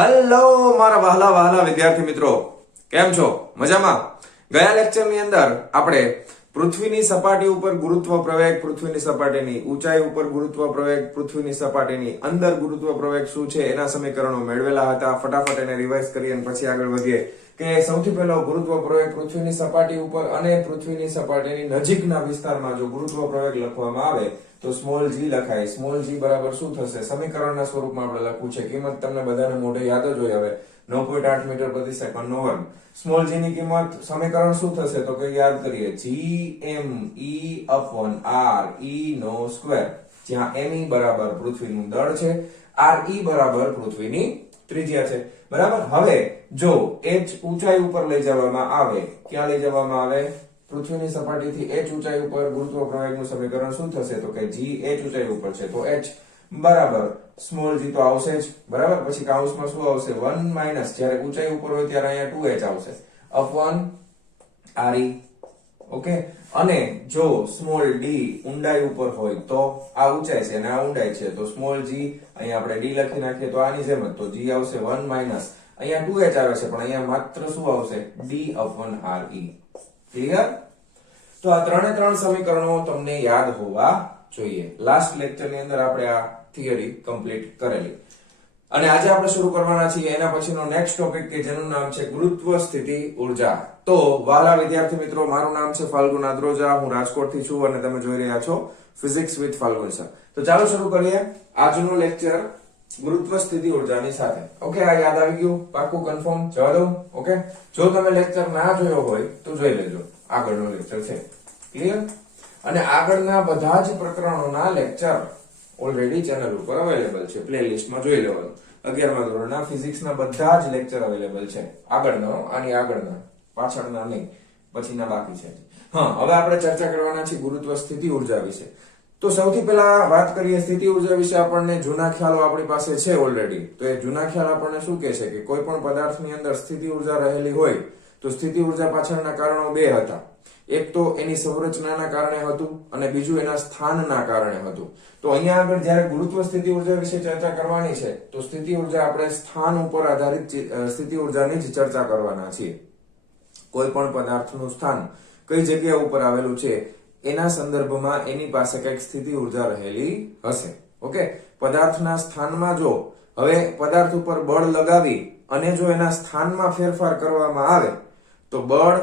Hello મારા વહાલા વહાલા વિદ્યાર્થી મિત્રો, કેમ છો? મજામાં? ગયા લેક્ચરની અંદર આપણે પૃથ્વીની સપાટી ઉપર ગુરુત્વ પ્રવેગ, પૃથ્વીની સપાટીની ઊંચાઈ ઉપર ગુરુત્વ પ્રવેગ, પૃથ્વીની સપાટીની અંદર ગુરુત્વ પ્રવેગ શું છે એના સમીકરણો મેળવેલા હતા. ફટાફટ એને રિવાઇઝ કરી અને પછી આગળ વધીએ કે સૌથી પહેલો ગુરુત્વ પ્રવેગ પૃથ્વીની સપાટી ઉપર અને પૃથ્વીની સપાટીની નજીકના વિસ્તારમાં જો ગુરુત્વ પ્રવેગ લખવામાં આવે તો સ્મોલ g લખાય. સ્મોલ g બરાબર શું થશે? સમીકરણના સ્વરૂપમાં આપણે લખવું છે. કિંમત તમને બધાને મોઢે યાદ જ હોય. હવે 9.8 મીટર પ્રતિ સેકન્ડ નો વર્ગ. સ્મોલ g ની કિંમત સમીકરણ શું થશે તો કે યાદ કરીએ, g m e r e નો સ્ક્વેર, જ્યાં me બરાબર પૃથ્વીનું દળ છે, re બરાબર પૃથ્વીની ત્રિજ્યા છે. બરાબર. હવે જો h ઊંચાઈ ઉપર લઈ જવામાં આવે, ક્યાં લઈ જવામાં આવે? પૃથ્વીની સપાટીથી h ઊંચાઈ ઉપર ગુરુત્વ પ્રવેગનું સમીકરણ શું થશે તો કે g h ઊંચાઈ ઉપર છે તો h બરાબર સ્મોલ g તો આવશે જ. બરાબર. પછી કૌંસમાં શું આવશે? 1 માઈનસ, જ્યારે ઊંચાઈ ઉપર હોય ત્યારે અહીંયા 2h આવશે, અપોન re. ઓકે. અને જો સ્મોલ d ઊંડાઈ ઉપર હોય તો આ ઊંચાઈ છે અને આ ઊંડાઈ છે તો સ્મોલ g અહીંયા આપણે d લખી નાખીએ તો આની જેમ જ, તો g આવશે 1 માઈનસ, અહીંયા 2h આવે છે પણ અહીંયા માત્ર શું આવશે? d upon re. ક્લિયર? તો આ ત્રણે સમીકરણો તમને યાદ હોવા જોઈએ. લાસ્ટ લેક્ચર ની અંદર આપણે આ થિયરી કમ્પ્લીટ કરેલી અને આજે આપણે શરૂ કરવાના છીએ એના પછીનો નેક્સ્ટ ટોપિક કે જેનું નામ છે ગુરુત્વ સ્થિતિ ઊર્જા. તો વાલા વિદ્યાર્થી મિત્રો, મારું નામ છે ફાલ્ગુન આદ્રોજા, હું રાજકોટ થી છું અને તમે જોઈ રહ્યા છો ફિઝિક્સ વિથ ફાલ્ગુન સર. તો ચાલો શરૂ કરીએ આજનો લેક્ચર ગુરુત્વ સ્થિતિ ઊર્જાની સાથે. ઓકે, આ યાદ આવી ગયું? પાક્કું? કન્ફર્મ? જવા દઉં? ઓકે. જો તમે લેક્ચર ના જોયો હોય તો જોઈ લેજો, આગળનો લેક્ચર છે. ક્લિયર? અને આગળના બધા જ પ્રકરણોના લેક્ચર ઓલરેડી ચેનલ ઉપર અવેલેબલ છે, પ્લેલિસ્ટમાં જોઈ લેવાનું. 11મા ધોરણના ફિઝિક્સના બધા જ લેક્ચર અવેલેબલ છે. આગળનો, આની આગળના, પાછળના નહીં, પછીના બાકી છે. હા, હવે આપણે ચર્ચા કરવાના છે ગુરુત્વ સ્થિતિ ઊર્જા વિશે. તો સૌથી પહેલા વાત કરીએ સ્થિતિ ઊર્જા વિશે. આપણને જૂના ખ્યાલો આપણી પાસે છે ઓલરેડી. તો એ જૂના ખ્યાલ આપણને શું કહે છે કે કોઈ પણ પદાર્થની અંદર સ્થિતિ ઊર્જા રહેલી હોય તો સ્થિતિ ઊર્જા પાછળના કારણો બે હતા. એક તો એની સંરચનાના કારણે હતું અને બીજું એના સ્થાનના કારણે હતું. તો અહીંયા આગળ જ્યારે ગુરુત્વ સ્થિતિ ઊર્જા વિશે ચર્ચા કરવાની છે તો સ્થિતિ ઊર્જા આપણે સ્થાન ઉપર આધારિત સ્થિતિ ઊર્જાની જ ચર્ચા કરવાના છીએ. કોઈ પણ પદાર્થનું સ્થાન કઈ જગ્યા ઉપર આવેલું છે એના સંદર્ભમાં એની પાસે કઈક સ્થિતિ ઊર્જા રહેલી હશે. ઓકે. પદાર્થના સ્થાનમાં જો હવે પદાર્થ ઉપર બળ લગાવી અને જો એના સ્થાનમાં ફેરફાર કરવામાં આવે તો બળ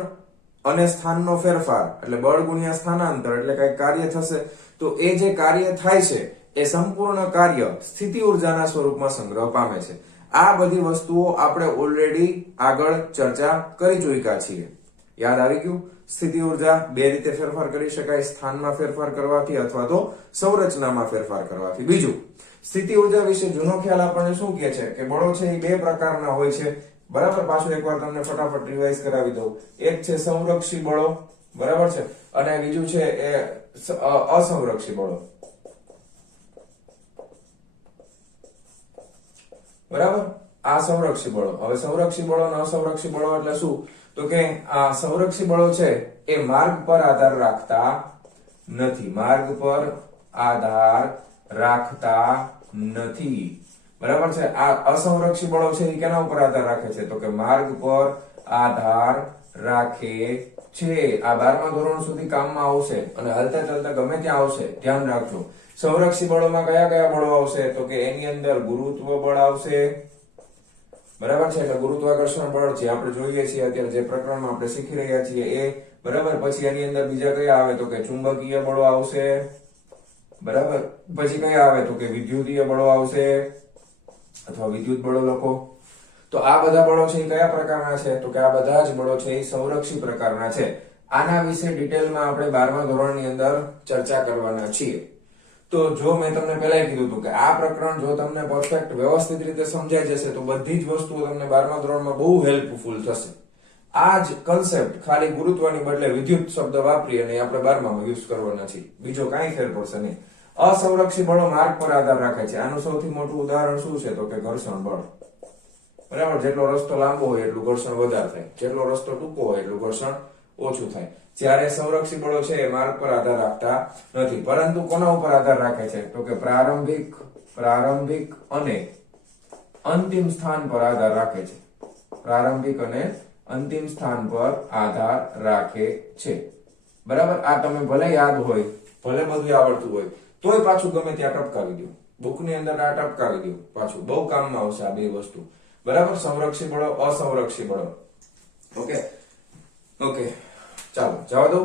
અને સ્થાનનો ફેરફાર એટલે બળ ગુણ્યા સ્થાનાંતર એટલે કઈ કાર્ય થશે. તો એ જે કાર્ય થાય છે એ સંપૂર્ણ કાર્ય સ્થિતિ ઊર્જાના સ્વરૂપમાં સંગ્રહ પામે છે. આ બધી વસ્તુઓ આપણે ઓલરેડી આગળ ચર્ચા કરી ચૂક્યા છીએ. યાદ આવી ગયું? સ્થિતિ ઊર્જા બે રીતે ફેરફાર કરી શકાય, સ્થાનમાં ફેરફાર કરવાથી અથવા તો સંરચનામાં ફેરફાર કરવાથી. બીજું, સ્થિતિ ઊર્જા વિશે જૂનો ખ્યાલ આપણને શું કહે છે કે બળો છે એ બે પ્રકારના હોય છે. બરાબર. પાછું એકવાર તમને ફટાફટ રિવાઇઝ કરાવી દઉં. એક છે સંરક્ષી બળો, બરાબર છે, અને બીજું છે એ અસંરક્ષી બળો. બરાબર. આ સંરક્ષી બળો. હવે સંરક્ષી બળો અને અસંરક્ષી બળો એટલે શું? તો કે આ સંરક્ષી બળો છે એ માર્ગ પર આધાર રાખતા નથી. માર્ગ પર આધાર રાખતા નથી. બરાબર છે. આ અસંરક્ષી બળો છે એ કેના ઉપર આધાર રાખે છે તો કે માર્ગ પર આધાર રાખે છે. આ 12મા ધોરણ સુધી કામમાં આવશે અને હાલતા ચાલતા ગમે ત્યાં આવશે, ધ્યાન રાખજો. સંરક્ષી બળોમાં કયા કયા બળો આવશે તો કે એની અંદર ગુરુત્વ બળ આવશે. બરાબર છે. એટલે ગુરુત્વાકર્ષણ બળ જે આપણે જોઈએ છીએ અત્યારે, જે પ્રકરણમાં આપણે શીખી રહ્યા છીએ એ. બરાબર. પછી એની અંદર બીજા કયા આવે તો કે ચુંબકીય બળો આવશે. બરાબર. પછી કયા આવે તો કે વિદ્યુતીય બળો આવશે અથવા વિદ્યુત બળો લખો. તો આ બધા બળો છે એ કયા પ્રકારના છે તો કે આ બધા જ બળો છે એ સંરક્ષી પ્રકારના છે. આના વિશે ડિટેલમાં આપણે 12મા ધોરણની અંદર ચર્ચા કરવાના છીએ. તો જો મેં તમને પહેલા કીધું હતું કે આ પ્રકરણ જો તમને પરફેક્ટ વ્યવસ્થિત રીતે સમજાઈ જશે તો બધી જ વસ્તુઓ તમને 12મા ધોરણમાં બહુ હેલ્પફુલ થશે. આ જ કન્સેપ્ટ ખાલી ગુરુત્વની બદલે વિદ્યુત શબ્દ વાપરી અને આપણે 12મામાં યુઝ કરવાના છીએ. બીજો કાંઈ ફેર પડશે નહીં. અસંરક્ષી બળો માર્ગ પર આધાર રાખે છે. આનું સૌથી મોટું ઉદાહરણ શું છે તો કે ઘર્ષણ બળ. બરાબર. જેટલો રસ્તો લાંબો હોય એટલું ઘર્ષણ વધારે થાય, જેટલો રસ્તો ટૂંકો હોય એટલું ઘર્ષણ ઓછું થાય. જ્યારે સંરક્ષી બળો છે એ માર્ગ પર આધાર રાખતા નથી, પરંતુ કોના ઉપર આધાર રાખે છે તો કે પ્રારંભિક અને અંતિમ સ્થાન પર આધાર રાખે છે. પ્રારંભિક અને અંતિમ સ્થાન પર આધાર રાખે છે. બરાબર. આ તમે ભલે યાદ હોય, ભલે બધું આવડતું હોય, તોય પાછું ગમે ત્યાં ટપકાવી દો. બુકની અંદર આ ટપકાવી દો, પાછું બહુ કામમાં આવશે આ બે વસ્તુ. બરાબર. સંરક્ષી બળો, અસંરક્ષી બળો. ઓકે ઓકે, ચાલો જવા દો.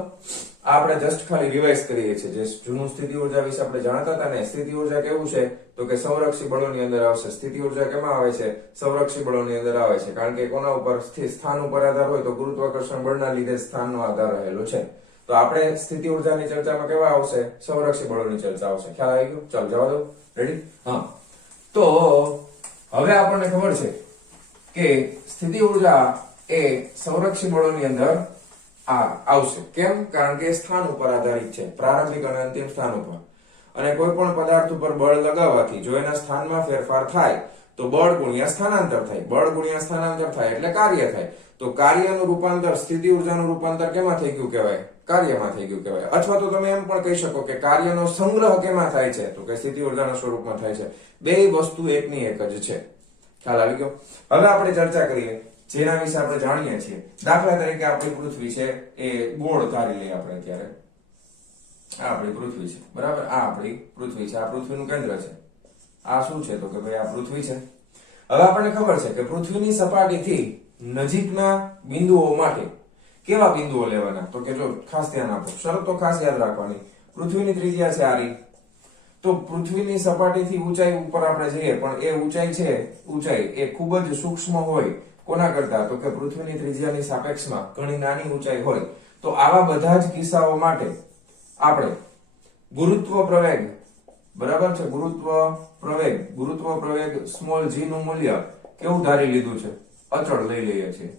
આપણે જસ્ટ ખાલી રિવાઇઝ કરીએ છીએ. જે જૂનું સ્થિતિ ઉર્જા વિશે આપણે જાણતા હતા ને, સ્થિતિ ઉર્જા કેવું છે તો કે સંરક્ષી બળોની અંદર આવશે. સ્થિતિ ઉર્જા કેમાં આવે છે? સંરક્ષી બળોની અંદર આવે છે. કારણ કે કોના ઉપર? સ્થાન ઉપર આધાર હોય તો ગુરુત્વાકર્ષણ બળના લીધે સ્થાનનો આધાર રહેલો છે. તો આપણે સ્થિતિ ઉર્જાની ચર્ચામાં કેવા આવશે? સંરક્ષી બળોની ચર્ચા આવશે. ખ્યાલ આવી ગયો? ચાલો જવા દો. રેડી? હા. તો હવે આપણને ખબર છે કે સ્થિતિ ઉર્જા એ સંરક્ષી બળોની અંદર આવશે. કેમ? કારણ કે સ્થાન ઉપર આધારિત છે, પ્રારંભિક અને અંતિમ સ્થાન ઉપર. અને કોઈ પણ પદાર્થ ઉપર બળ લગાવવાથી જો એના સ્થાનમાં ફેરફાર થાય તો બળ ગુણ્યા સ્થાનાંતર થાય. બળ ગુણ્યા સ્થાનાંતર થાય એટલે કાર્ય થાય. તો કાર્યનું રૂપાંતર, સ્થિતિ ઉર્જાનું રૂપાંતર કેમાં થઈ ગયું કહેવાય? કાર્યમાં થઈ ગયું કહેવાય. અથવા તો તમે એમ પણ કહી શકો કે કાર્યનો સંગ્રહ કેમાં થાય છે? તો કે સ્થિતિ ઉર્જાના સ્વરૂપમાં થાય છે. બે વસ્તુ એકની એક જ છે. ખ્યાલ આવી ગયો? હવે આપણે ચર્ચા કરીએ જેના વિશે આપણે જાણીએ છીએ. દાખલા તરીકે આપણી પૃથ્વી છે એ ગોળ ધારી લઈએ આપણે અત્યારે. આ આપણી પૃથ્વી છે. બરાબર. આ આપણી પૃથ્વી છે. આ પૃથ્વીનું કેન્દ્ર છે. આ શું છે? તો કે ભાઈ આ પૃથ્વી છે. હવે આપણને ખબર છે કે પૃથ્વીની સપાટીથી નજીકના બિંદુઓ માટે કેવા બિંદુઓ લેવાના? તો કે જો ખાસ ધ્યાન આપો, શરતો ખાસ યાદ રાખવાની. પૃથ્વીની ત્રિજ્યા છે આરી. તો પૃથ્વીની સપાટીથી ઊંચાઈ ઉપર આપણે જઈએ, પણ એ ઊંચાઈ છે, ઊંચાઈ એ ખૂબ જ સૂક્ષ્મ હોય. કોના કરતા? તો કે પૃથ્વીની ત્રિજ્યાની સાપેક્ષમાં ઘણી નાની ઊંચાઈ હોય. તો આવા બધા જ કિસ્સાઓ માટે આપણે ગુરુત્વ પ્રવેગ, બરાબર છે, ગુરુત્વ પ્રવેગ સ્મોલ g નું મૂલ્ય કેવું ધારી લીધું છે? અચળ લઈ લઈએ છીએ.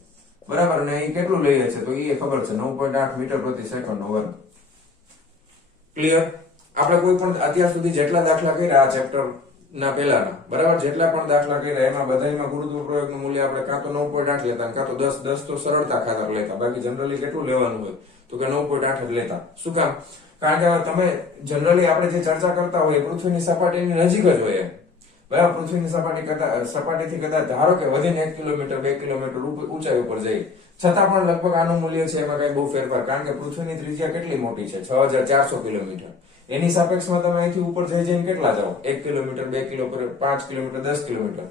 બરાબર. ને એ કેટલું લઈએ છે? તો એ ખબર છે 9.8 મીટર પ્રતિ સેકન્ડનો વર્ગ. ક્લિયર? આપણે કોઈ પણ અત્યાર સુધી જેટલા દાખલા કર્યા આ ચેપ્ટર ના પહેલાના, બરાબર, જેટલા પણ દાખલા કર્યા એમાં બધામાં ગુરુત્વ પ્રયોગનું મૂલ્ય આપણે કાં તો 9.8 લેતા, કાં તો 10 તો સરળતા ખાતર લેતા. બાકી જનરલી કેટલું લેવાનું હોય? તો કે 9.8 જ લેતા. શું કામ? કારણ કે તમે જનરલી આપણે જે ચર્ચા કરતા હોય પૃથ્વીની સપાટીની નજીક જ હોય. બરાબર. પૃથ્વીની સપાટીથી કદાચ ધારો કે વધીને 1 કિલોમીટર 2 કિલોમીટર ઊંચાઈ ઉપર જઈએ, છતાં પણ લગભગ આનું મૂલ્ય છે એમાં કઈ બહુ ફેરફાર. કારણ કે પૃથ્વીની ત્રિજ્યા કેટલી મોટી છે? 6400 કિલોમીટર. એની સાપેક્ષમાં તમે અહીંથી ઉપર જઈને કેટલા જાઓ? 1 કિલોમીટર 2 કિલોમીટર 5 કિલોમીટર 10 કિલોમીટર.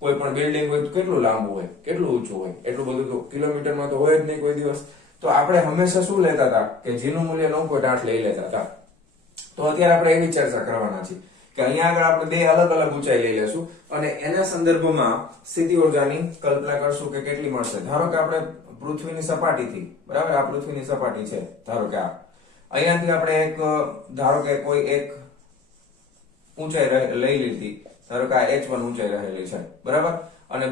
કોઈ પણ બિલ્ડિંગ હોય તો કેટલું લાંબુ હોય, કેટલું ઊંચું હોય? એટલું બધું તો કિલોમીટરમાં તો હોય જ નહીં કોઈ દિવસ. તો આપણે હંમેશા શું લેતા હતા? કે જીનું મૂલ્ય 9.8 લઈ લેતા હતા. તો અત્યારે આપણે એવી ચર્ચા કરવાના છીએ કે અહીંયા આગળ આપણે બે અલગ અલગ ઊંચાઈ લઈ લેશું અને એના સંદર્ભમાં સ્થિતિ ઉર્જાની કલ્પના કરશું કે કેટલી મળશે. ધારો કે આપણે પૃથ્વીની સપાટીથી, બરાબર, આ પૃથ્વીની સપાટી છે, ધારો કે આ અહીંયાથી આપણે એક, ધારો કે કોઈ એક ઊંચાઈ લઈ લીધી, ધારો કે આ h1 ઊંચાઈ રહેલી છે, બરાબર, અને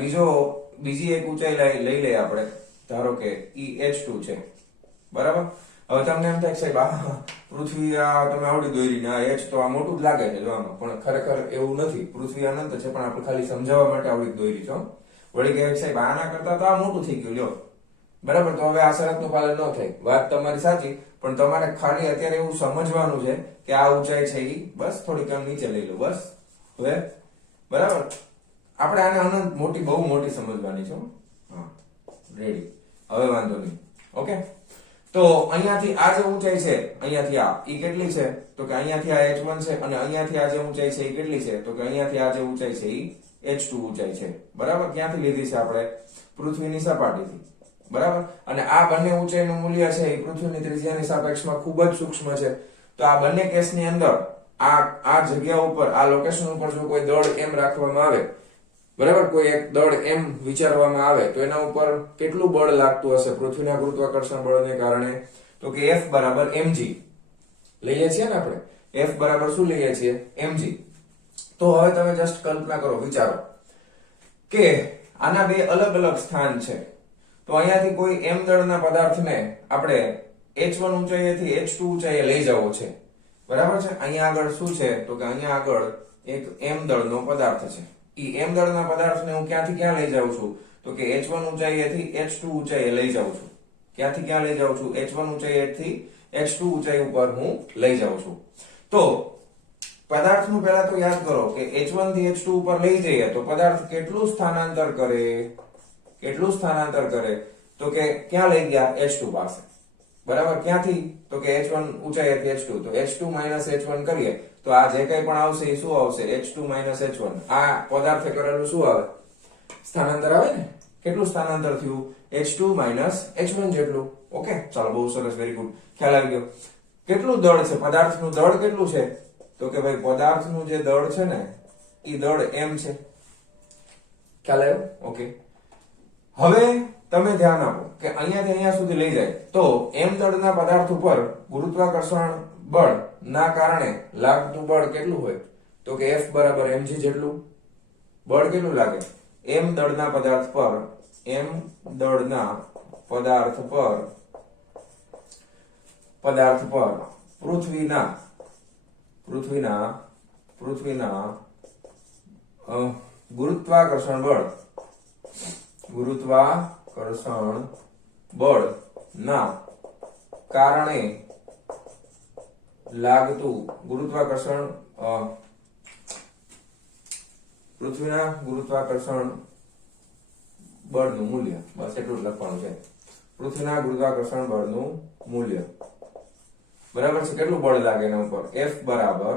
બીજી એક ઊંચાઈ લઈ લઈએ આપણે, ધારો કે h2 છે, બરાબર. હવે તમને એમ થાય કે સાહેબ પૃથ્વી આ તમે આવડી દોરી ને આ h તો આ મોટું જ લાગે છે જોવામાં, પણ ખરેખર એવું નથી. પૃથ્વી અનંત છે, પણ આપણે ખાલી સમજાવવા માટે આવડી દોરી છો. વળી કે સાહેબ આના કરતા તો આ મોટું થઈ ગયું, લ્યો, બરાબર. તો હવે આ શરતનું પાલન ન થાય. વાત તમારી સાચી, પણ તમારે ખાલી અત્યારે એવું સમજવાનું છે કે આ ઊંચાઈ છે એ બસ થોડીક આમ નીચે લઈ લો, બસ. હવે બરાબર, આપણે આને અનંત મોટી, બહુ મોટી સમજવાની છે. હા, રેડી. હવે વાંધો નહીં. ઓકે. તો અહીંયાથી આ જે ઊંચાઈ છે, અહીંયાથી આ ઈ કેટલી છે? તો કે અહીંયાથી આ h1 છે, અને અહીંયાથી આ જે ઊંચાઈ છે એ કેટલી છે? તો કે અહીંયાથી આ જે ઊંચાઈ છે ઈ h2 ઊંચાઈ છે, બરાબર. ક્યાંથી લીધી છે આપણે? પૃથ્વીની સપાટીથી, બરાબર. અને આ બંને ઊંચાઈનું મૂલ્ય છે એ પૃથ્વીની ત્રિજ્યાની સાપેક્ષમાં ખૂબ જ સૂક્ષ્મ છે. તો આ બંને કેસની અંદર આ જગ્યા ઉપર, આ લોકેશન ઉપર જો કોઈ દળ એમ રાખવામાં આવે, બરાબર, કોઈ એક દળ એમ વિચારવામાં આવે તો એના ઉપર કેટલું બળ લાગતું હશે પૃથ્વીના ગુરુત્વાકર્ષણ બળને કારણે? તો કે F બરાબર mg લઈએ છીએ ને આપણે. F બરાબર શું લઈએ છીએ? mg. તો હવે તમે જસ્ટ કલ્પના કરો, વિચારો કે આના બે અલગ અલગ સ્થાન છે. તો અહીંયાથી કોઈ m દળના પદાર્થને આપણે h1 ઊંચાઈએથી h2 ઊંચાઈએ લઈ જવો છે, બરાબર છે. અહીંયા આગળ શું છે? તો કે અહીંયા આગળ એક m દળનો પદાર્થ છે. ઈ m દળના પદાર્થને હું ક્યાંથી ક્યાં લઈ જાઉં છું? તો કે h1 ઊંચાઈએથી h2 ઊંચાઈએ લઈ જાઉં છું. ક્યાંથી ક્યાં લઈ જાઉં છું? h1 ઊંચાઈએથી h2 ઊંચાઈ ઉપર હું લઈ જાઉં છું. તો પદાર્થનું પહેલા તો યાદ કરો કે H1 થી H2 ઉપર લઈ જઈએ તો પદાર્થ કેટલું સ્થાનાંતર કરે તો કે ક્યાં લઈ ગયા H2 પાસે, બરાબર. ક્યાંથી તો કે H1 ઊંચાઈથી H2, તો H2 H1 કરીએ તો આ જે કંઈ પણ આવશે એ શું આવશે? H2 H1. આ પદાર્થે કરેલું શું આવે? સ્થાનાંતર આવે ને. કેટલું સ્થાનાંતર થયું? H2 H1 જેટલું. ઓકે, ચાલો, બહુ સરસ, વેરી ગુડ, ખ્યાલ આવી ગયો. કેટલું દળ છે પદાર્થનું? દળ કેટલું છે તો કે ભાઈ પદાર્થનું જે દળ છે ને એ દળ m છે. ખ્યાલ આવ્યો? ઓકે, હવે તમે ધ્યાન આપો કે અહીંયાથી અહીંયા સુધી લઈ જાય તો m દળના પદાર્થ ઉપર ગુરુત્વાકર્ષણ બળ ના કારણે લાગતું બળ કેટલું હોય તો કે F બરાબર mg જેટલું. બળ કેટલું લાગે? m દળના પદાર્થ પર પૃથ્વીના ગુરુત્વાકર્ષણ બળ ના કારણે લાગતું પૃથ્વીના ગુરુત્વાકર્ષણ બળનું મૂલ્ય. બસ એટલું જ લખવાનું છે. પૃથ્વીના ગુરુત્વાકર્ષણ બળનું મૂલ્ય બરાબર છે. કેટલું બળ લાગે એના ઉપર? F બરાબર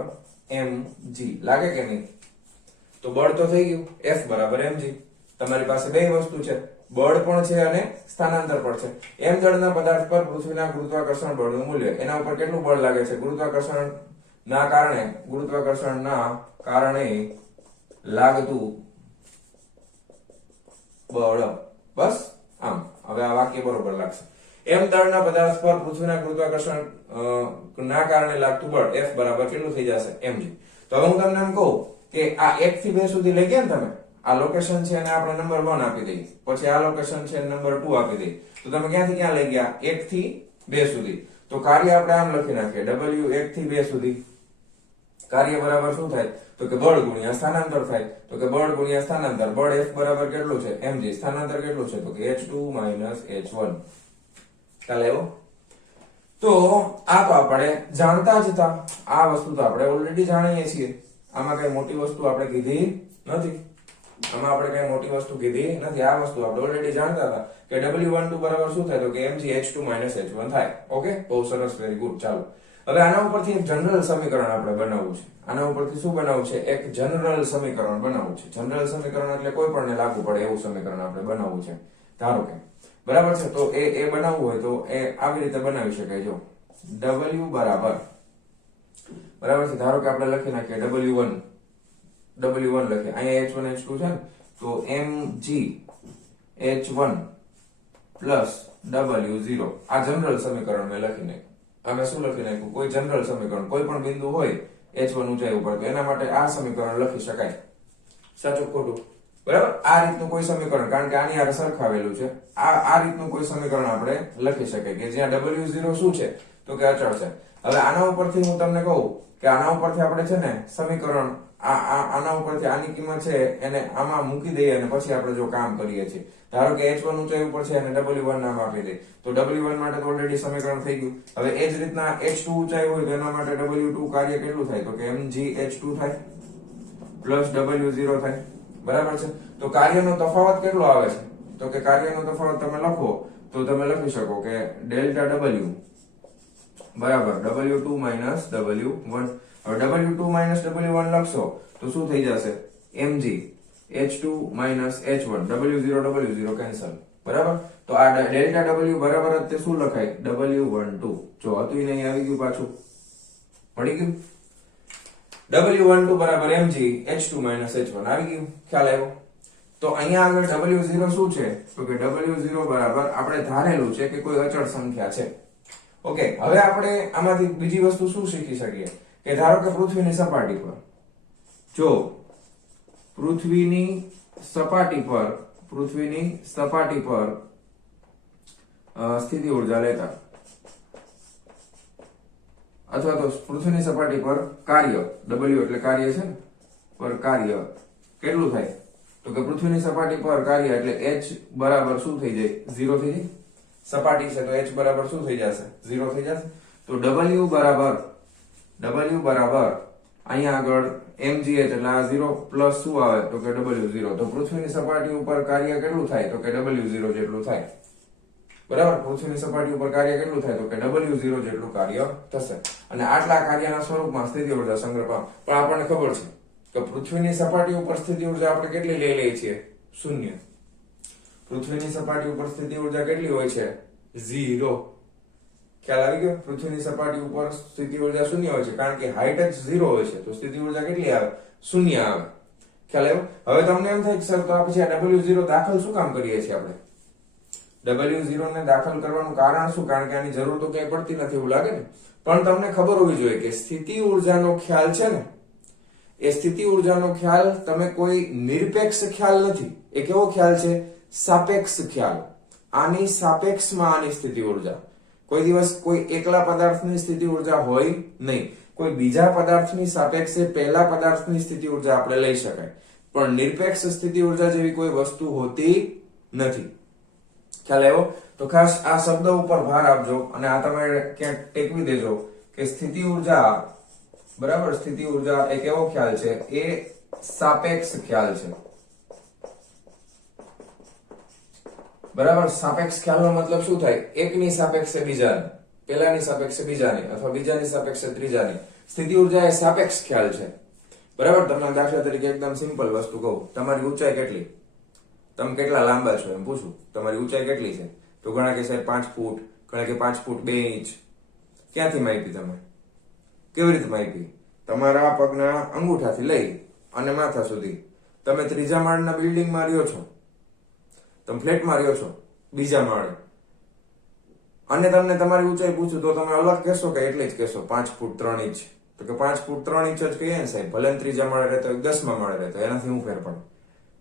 mg. લાગે કે નહીં? તો બળ તો થઈ ગયું F બરાબર mg. તમારી પાસે બે વસ્તુ છે, બળ પણ છે અને સ્થાનાંતર પણ છે. m દળના પદાર્થ પર પૃથ્વીના ગુરુત્વાકર્ષણ બળનું મૂલ્ય, એના ઉપર કેટલું બળ લાગે છે? ગુરુત્વાકર્ષણ ના કારણે લાગતું બળ. બસ આમ. હવે આ વાક્ય બરોબર લાગશે. m દળના પદાર્થ પર પૃથ્વીના ગુરુત્વાકર્ષણ ના કારણે લાગતું બળ F બરાબર કેટલું થઈ જશે? mg. તો હવે હું તમને એમ કહું કે આ 1 થી 2 સુધી લઈ ગયા ને તમે, આ લોકેશન છે અને આપણે નંબર 1 આપી દઈએ, પછી આ લોકેશન છે નંબર 2 આપી દઈએ, તો તમે ક્યાંથી ક્યાં લઈ ગયા? 1 થી 2 સુધી. તો કાર્ય આપણે આમ લખી નાખીએ, W 1 થી 2 સુધી. કાર્ય બરાબર શું થાય તો કે બળ ગુણ્યા સ્થાનાંતર થાય. તો કે બળ ગુણ્યા સ્થાનાંતર, બળ F બરાબર કેટલું છે? mg. સ્થાનાંતર કેટલું છે તો કે H2 H1. ચાલે એવો. તો આ તો આપણે જાણતા જ હતા. આ વસ્તુ તો આપણે ઓલરેડી જાણીએ છીએ. આમાં કઈ મોટી વસ્તુ આપણે કીધી નથી. આ વસ્તુ આપણે ઓલરેડી જાણતા હતા કે W12 બરાબર શું થાય તો કે mg H2 H1 થાય. ઓકે, બહુ સરસ, વેરી ગુડ. ચાલો, હવે આના ઉપરથી એક જનરલ સમીકરણ આપણે બનાવવું છે. આના ઉપરથી શું બનાવવું છે? એક જનરલ સમીકરણ બનાવવું છે. જનરલ સમીકરણ એટલે કોઈ પણને લાગુ પડે એવું સમીકરણ આપણે બનાવવું છે. ધારો કે બરાબર છે, તો એ બનાવવું હોય તો એ આવી રીતે બનાવી શકાય. જો W બરાબર છે, ધારો કે આપણે લખી નાખીએ W1 લખીએ. અહીંયા H1 H2 છે ને, તો mg H1 પ્લસ W0. આ જનરલ સમીકરણ મેં લખી નાખ્યું. અમે શું લખી નાખ્યું? કોઈ જનરલ સમીકરણ, કોઈ પણ બિંદુ હોય H1 ઊંચાઈ ઉપર, તો એના માટે આ સમીકરણ લખી શકાય. સાચું ખોટું? બરાબર. આ રીતનું કોઈ સમીકરણ, કારણ કે આની હારે સરખાવેલું છે, આ રીતનું કોઈ સમીકરણ આપણે લખી શકાય કે જ્યાં W0 શું છે તો કે અચળ છે. હવે આના ઉપરથી હું તમને કહું કે આના ઉપરથી આપણે છે ને સમીકરણ આના ઉપરથી આની કિંમત છે એને આમાં મૂકી દઈએ અને પછી આપણે જો કામ કરીએ છીએ. ધારો કે H1 ઊંચાઈ ઉપર છે અને W1 નામ આપી દઈએ, તો W1 માટે તો ઓલરેડી સમીકરણ થઈ ગયું. હવે એ જ રીતના H2 ઊંચાઈ હોય તો એના માટે W2 કાર્ય કેટલું થાય તો કે mg H2 થાય પ્લસ W0 થાય. બરાબર છે. તો કાર્યનો તફાવત કેટલો આવે છે તો કે કાર્યનો તફાવત તમે લખો તો તમે લખી શકો કે ડેલ્ટા W બરાબર W2 W1. હવે W2 W1 લખશો તો શું થઈ જશે? mg H2 H1. W0 cancel. બરાબર. તો આ ડેલ્ટા W બરાબર તે શું લખાય? W12. જો હતું નહીં, આવી ગયું પાછું, મળી ગયું. W12 બરાબર mg H2 H1 આવી ગયું. ખ્યાલ આવ્યો? તો અહીંયા આગળ W0 શું છે તો કે W0 બરાબર આપણે ધારેલું છે કે કોઈ અચળ સંખ્યા છે. ઓકે, હવે આપણે આમાંથી બીજી વસ્તુ શું શીખી શકીએ કે ધારો કે પૃથ્વીની સપાટી પર, જો પૃથ્વીની સપાટી પર સ્થિતિ ઉર્જા લેતા અથવા તો પૃથ્વીની સપાટી પર કાર્ય W એટલે કાર્ય છે ને, પર કાર્ય કેટલું થાય તો કે પૃથ્વીની સપાટી પર કાર્ય એટલે H બરાબર શું થઈ જાય? 0 થઈ જાય. સપાટી છે તો H બરાબર શું થઈ જશે? 0 થઈ જશે. તો W બરાબર અહીંયા આગળ mgh એટલે આ 0 પ્લસ શું આવે તો કે w0. તો પૃથ્વીની સપાટી ઉપર કાર્ય કેટલું થાય તો કે w0 જેટલું થાય. બરાબર, પૃથ્વીની સપાટી ઉપર કાર્ય કેટલું થાય તો કે w0 જેટલું કાર્ય થશે. અને આટલા કાર્યના સ્વરૂપમાં સ્થિતિ ઊર્જા સંગ્રહ પણ આપણને ખબર છે કે પૃથ્વીની સપાટી ઉપર સ્થિતિ ઊર્જા આપણે કેટલી લઈ લઈએ છીએ? શૂન્ય. પૃથ્વીની સપાટી ઉપર સ્થિતિ ઊર્જા કેટલી હોય છે? 0. ખ્યાલ આવી ગયો? પૃથ્વીની સપાટી ઉપર સ્થિતિ ઊર્જા શૂન્ય હોય છે કારણ કે હાઈટ જ 0 હોય છે, તો સ્થિતિ ઊર્જા કેટલી આવે? શૂન્ય આવે. ખ્યાલ આવ્યો? હવે તમને એમ થાય કે સર તો પછી આ w0 દાખલ શું કામ કરીએ છીએ આપણે? w0 ને દાખલ કરવાનું કારણ શું? કારણ કે આની જરૂર તો ક્યાંય પડતી નથી એવું લાગે ને. પણ તમને ખબર હોવી જોઈએ કે સ્થિતિ ઊર્જાનો ખ્યાલ છે ને, એ સ્થિતિ ઊર્જાનો ખ્યાલ તમે કોઈ નિરપેક્ષ ખ્યાલ નથી. એ કેવો ખ્યાલ છે? સાપેક્ષ ખ્યાલ. આની સાપેક્ષમાં આની સ્થિતિ ઊર્જા. કોઈ દિવસ કોઈ એકલા પદાર્થની સ્થિતિ ઊર્જા હોય નહીં. કોઈ બીજા પદાર્થની સાપેક્ષે પહેલા પદાર્થની સ્થિતિ ઊર્જા આપણે લઈ શકાય, પણ નિરપેક્ષ સ્થિતિ ઊર્જા જેવી કોઈ વસ્તુ હોતી નથી. ખ્યાલ આવ્યો? તો ખાસ આ શબ્દ ઉપર ભાર આપજો અને આ તમે ક્યાંક ટેકવી દેજો કે સ્થિતિ ઊર્જા, બરાબર, સ્થિતિ ઊર્જા એક એવો ખ્યાલ છે, એ સાપેક્ષ ખ્યાલ છે. બરાબર, સાપેક્ષ ખ્યાલનો મતલબ શું થાય? એકની સાપેક્ષે બીજાની, પહેલાની સાપેક્ષે બીજાની અથવા બીજાની સાપેક્ષે ત્રીજાની. સ્થિતિ ઊર્જા એ સાપેક્ષ ખ્યાલ છે. બરાબર, તમને દાખલા તરીકે એકદમ સિમ્પલ વસ્તુ કહું, તમારી ઊંચાઈ કેટલી? તમે કેટલા લાંબા છો એમ પૂછું, તમારી ઊંચાઈ કેટલી છે? તો ઘણા કે સાહેબ 5 ફૂટ, ઘણા કે 5 ફૂટ 2 ઇંચ. ક્યાંથી માપી તમે? કેવી રીતે માપી? તમારા પગના અંગૂઠાથી લઈ અને માથા સુધી. તમે ત્રીજા માળના બિલ્ડિંગમાં રહ્યો છો, તમે ફ્લેટમાં રહ્યો છો બીજા માળે, અને તમને તમારી ઊંચાઈ પૂછું તો તમે અલગ કહેશો કે એટલી જ કહેશો? 5 ફૂટ 3 ઇંચ. તો કે 5 ફૂટ 3 ઇંચ જ કહીએ ને સાહેબ, ભલે ત્રીજા માળે રહેતો હોય 10મા માળે રહેતો, એનાથી હું ફેર પડે?